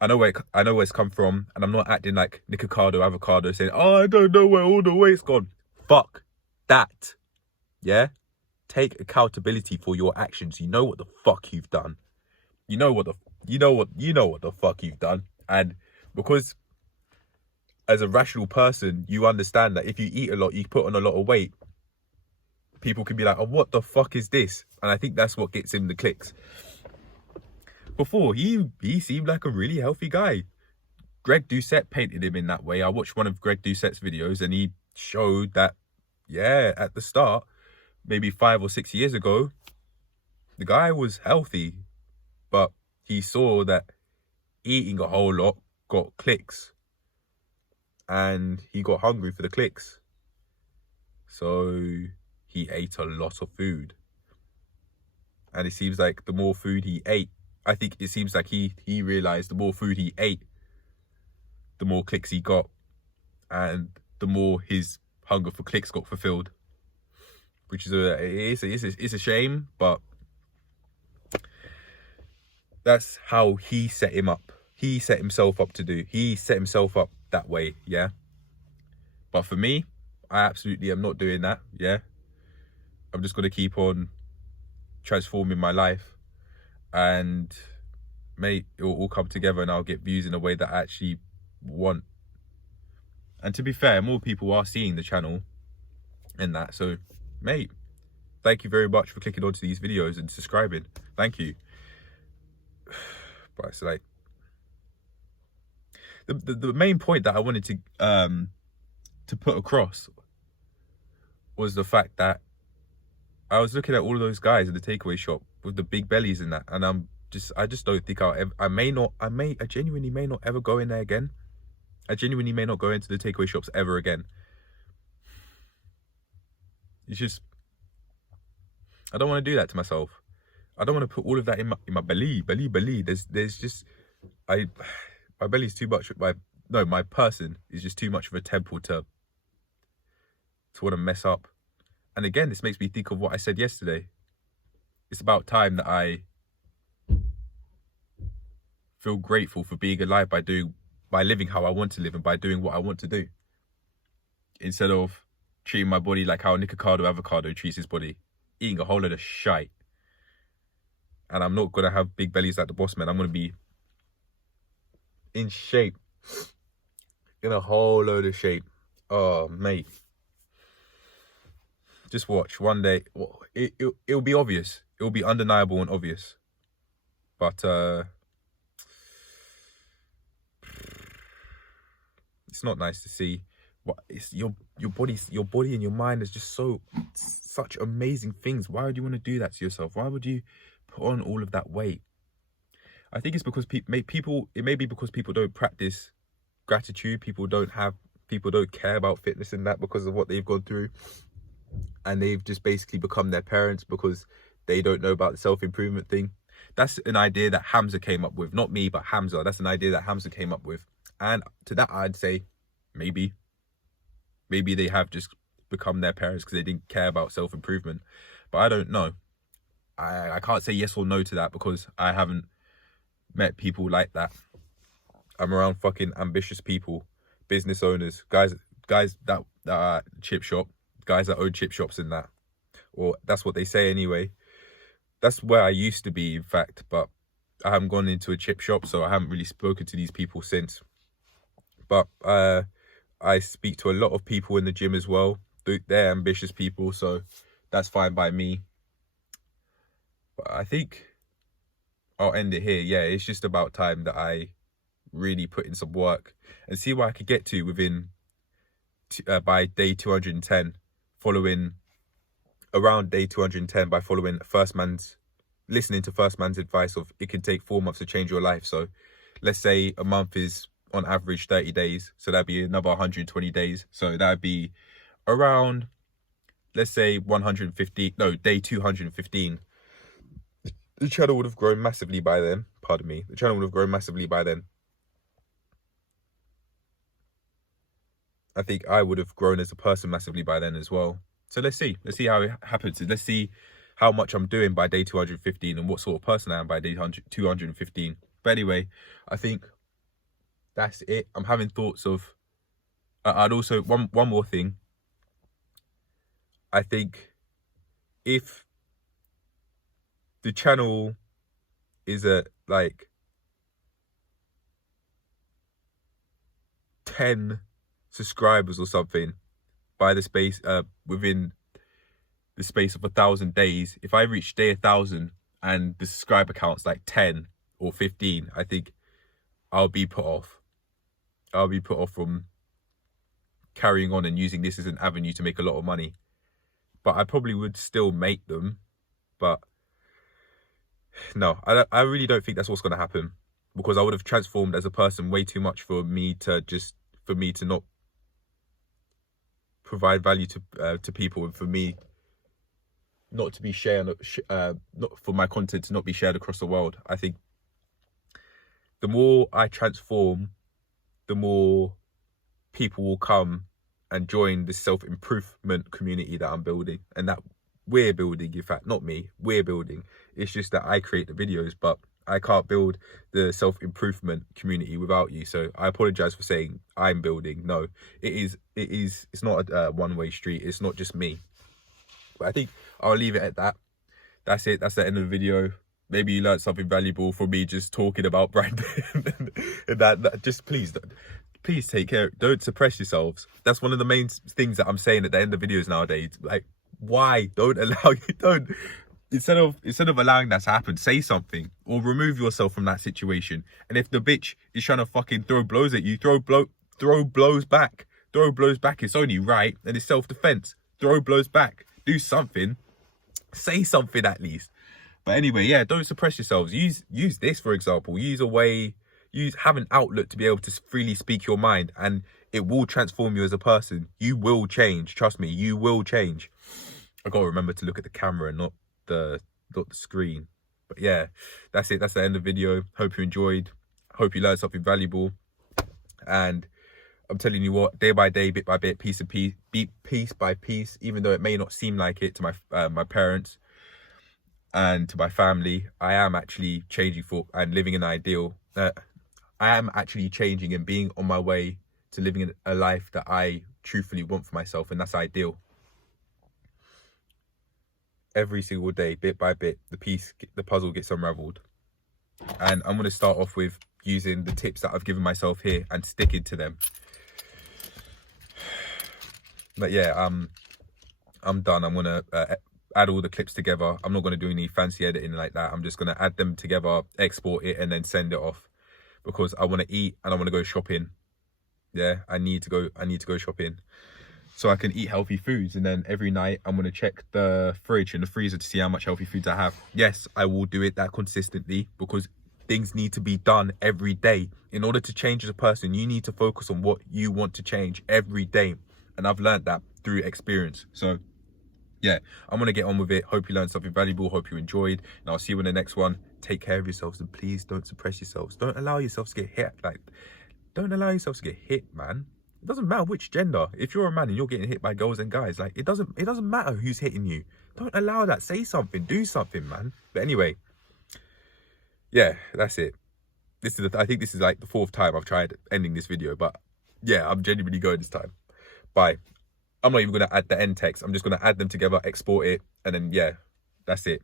I know where it's come from, and I'm not acting like Nicocado Avocado saying, "Oh, I don't know where all the weight's gone." Fuck that. Yeah? Take accountability for your actions. You know what the fuck you've done. You know what the fuck you've done. And because as a rational person, you understand that if you eat a lot, you put on a lot of weight, people can be like, "Oh, what the fuck is this?" And I think that's what gets him the clicks. Before, he seemed like a really healthy guy. Greg Doucette painted him in that way. I watched one of Greg Doucette's videos, and he showed that, yeah, at the start, maybe 5 or 6 years ago, the guy was healthy, but he saw that eating a whole lot got clicks, and he got hungry for the clicks. So he ate a lot of food. And it seems like the more food he ate, I think it seems like he realized the more food he ate, the more clicks he got, and the more his hunger for clicks got fulfilled. Which is it's a shame, but that's how he set him up. He set himself up to do. He set himself up that way, yeah. But for me, I absolutely am not doing that, yeah. I'm just gonna keep on transforming my life, and mate, it will all come together, and I'll get views in a way that I actually want. And to be fair, more people are seeing the channel and that. So, mate, thank you very much for clicking onto these videos and subscribing. Thank you. But it's like the main point that I wanted to put across was the fact that I was looking at all of those guys in the takeaway shop with the big bellies and that, and I just don't think I genuinely may not ever go in there again. I genuinely may not go into the takeaway shops ever again. It's just, I don't want to do that to myself. I don't want to put all of that in my belly. There's just, my belly's too much. My person is just too much of a temple to want to mess up. And again, this makes me think of what I said yesterday. It's about time that I feel grateful for being alive by living how I want to live and by doing what I want to do, instead of treating my body like how Nicocado Avocado treats his body, eating a whole load of shite. And I'm not gonna have big bellies like the boss man. I'm gonna be in shape, in a whole load of shape. Oh, mate, just watch. One day it'll be obvious. It'll be undeniable and obvious. But it's not nice to see. What it's your body and your mind is just such amazing things. Why would you want to do that to yourself? Why would you put on all of that weight? I think it's because it may be because people don't practice gratitude. People don't care about fitness and that because of what they've gone through, and they've just basically become their parents because they don't know about the self-improvement thing. That's an idea that Hamza came up with, not me, but Hamza. That's an idea that Hamza came up with, and to that I'd say maybe they have just become their parents because they didn't care about self-improvement. But I don't know. I can't say yes or no to that because I haven't met people like that. I'm around fucking ambitious people, business owners, guys that are chip shop, guys that own chip shops and that. Or that's what they say anyway. That's where I used to be, in fact, but I haven't gone into a chip shop, so I haven't really spoken to these people since. But I speak to a lot of people in the gym as well. They're ambitious people, so that's fine by me. But I think I'll end it here. Yeah, it's just about time that I really put in some work and see what I could get to within by day 210, following around day 210 by listening to first man's advice of it can take 4 months to change your life. So let's say a month is on average 30 days, so that'd be another 120 days, so that'd be around, let's say day 215. The channel would have grown massively by then. Pardon me. The channel would have grown massively by then. I think I would have grown as a person massively by then as well. So let's see how it happens. Let's see how much I'm doing by day 215 and what sort of person I am by day 215. But anyway, I think that's it. I'm having thoughts of, I'd also, one more thing. I think if the channel is at like 10 subscribers or something by the space, within the space of 1,000 days, if I reach day 1,000 and the subscriber count's like 10 or 15, I think I'll be put off. I'll be put off from carrying on and using this as an avenue to make a lot of money. But I probably would still make them. But no, I really don't think that's what's going to happen, because I would have transformed as a person way too much for me to not provide value to people, and for me not to be shared, not for my content to not be shared across the world. I think the more I transform, the more people will come and join this self-improvement community that I'm building, and that we're building. In fact, not me, we're building. It's just that I create the videos, but I can't build the self-improvement community without you. So I apologize for saying I'm building. No, it's not a one-way street. It's not just me. But I think I'll leave it at that. That's it. That's the end of the video. Maybe you learned something valuable from me just talking about branding. And that just please take care. Don't suppress yourselves. That's one of the main things that I'm saying at the end of videos nowadays. Like, why? Instead of allowing that to happen, say something or remove yourself from that situation. And if the bitch is trying to fucking throw blows at you, throw blows back. Throw blows back. It's only right, and it's self-defense. Throw blows back. Do something. Say something at least. But anyway, yeah, don't suppress yourselves. Use this, for example. Have an outlet to be able to freely speak your mind, and it will transform you as a person. You will change. Trust me, you will change. I gotta remember to look at the camera and not the screen. But yeah, that's it. That's the end of the video. Hope you enjoyed. Hope you learned something valuable. And I'm telling you what, day by day, bit by bit, piece by piece, even though it may not seem like it to my parents and to my family, I am actually changing and living an ideal. I am actually changing and being on my way to living a life that I truthfully want for myself, and that's ideal. Every single day, bit by bit, the puzzle gets unraveled. And I'm going to start off with using the tips that I've given myself here and sticking to them. But yeah, I'm done. I'm going to add all the clips together. I'm not going to do any fancy editing like that. I'm just going to add them together, export it, and then send it off, because I want to eat and I want to go shopping. Yeah, I need to go shopping so I can eat healthy foods. And then every night I'm going to check the fridge and the freezer to see how much healthy foods I have. Yes, I will do it that consistently, because things need to be done every day. In order to change as a person, you need to focus on what you want to change every day. And I've learned that through experience. So yeah, I'm going to get on with it. Hope you learned something valuable. Hope you enjoyed. And I'll see you in the next one. Take care of yourselves, and please don't suppress yourselves. Don't allow yourselves to get hit. Don't allow yourselves to get hit, man. It doesn't matter which gender. If you're a man and you're getting hit by girls and guys, like, it doesn't matter who's hitting you. Don't allow that. Say something. Do something, man. But anyway, yeah, that's it. I think this is like the 4th time I've tried ending this video, but yeah, I'm genuinely going this time. Bye. I'm not even going to add the end text. I'm just going to add them together, export it, and then yeah, that's it.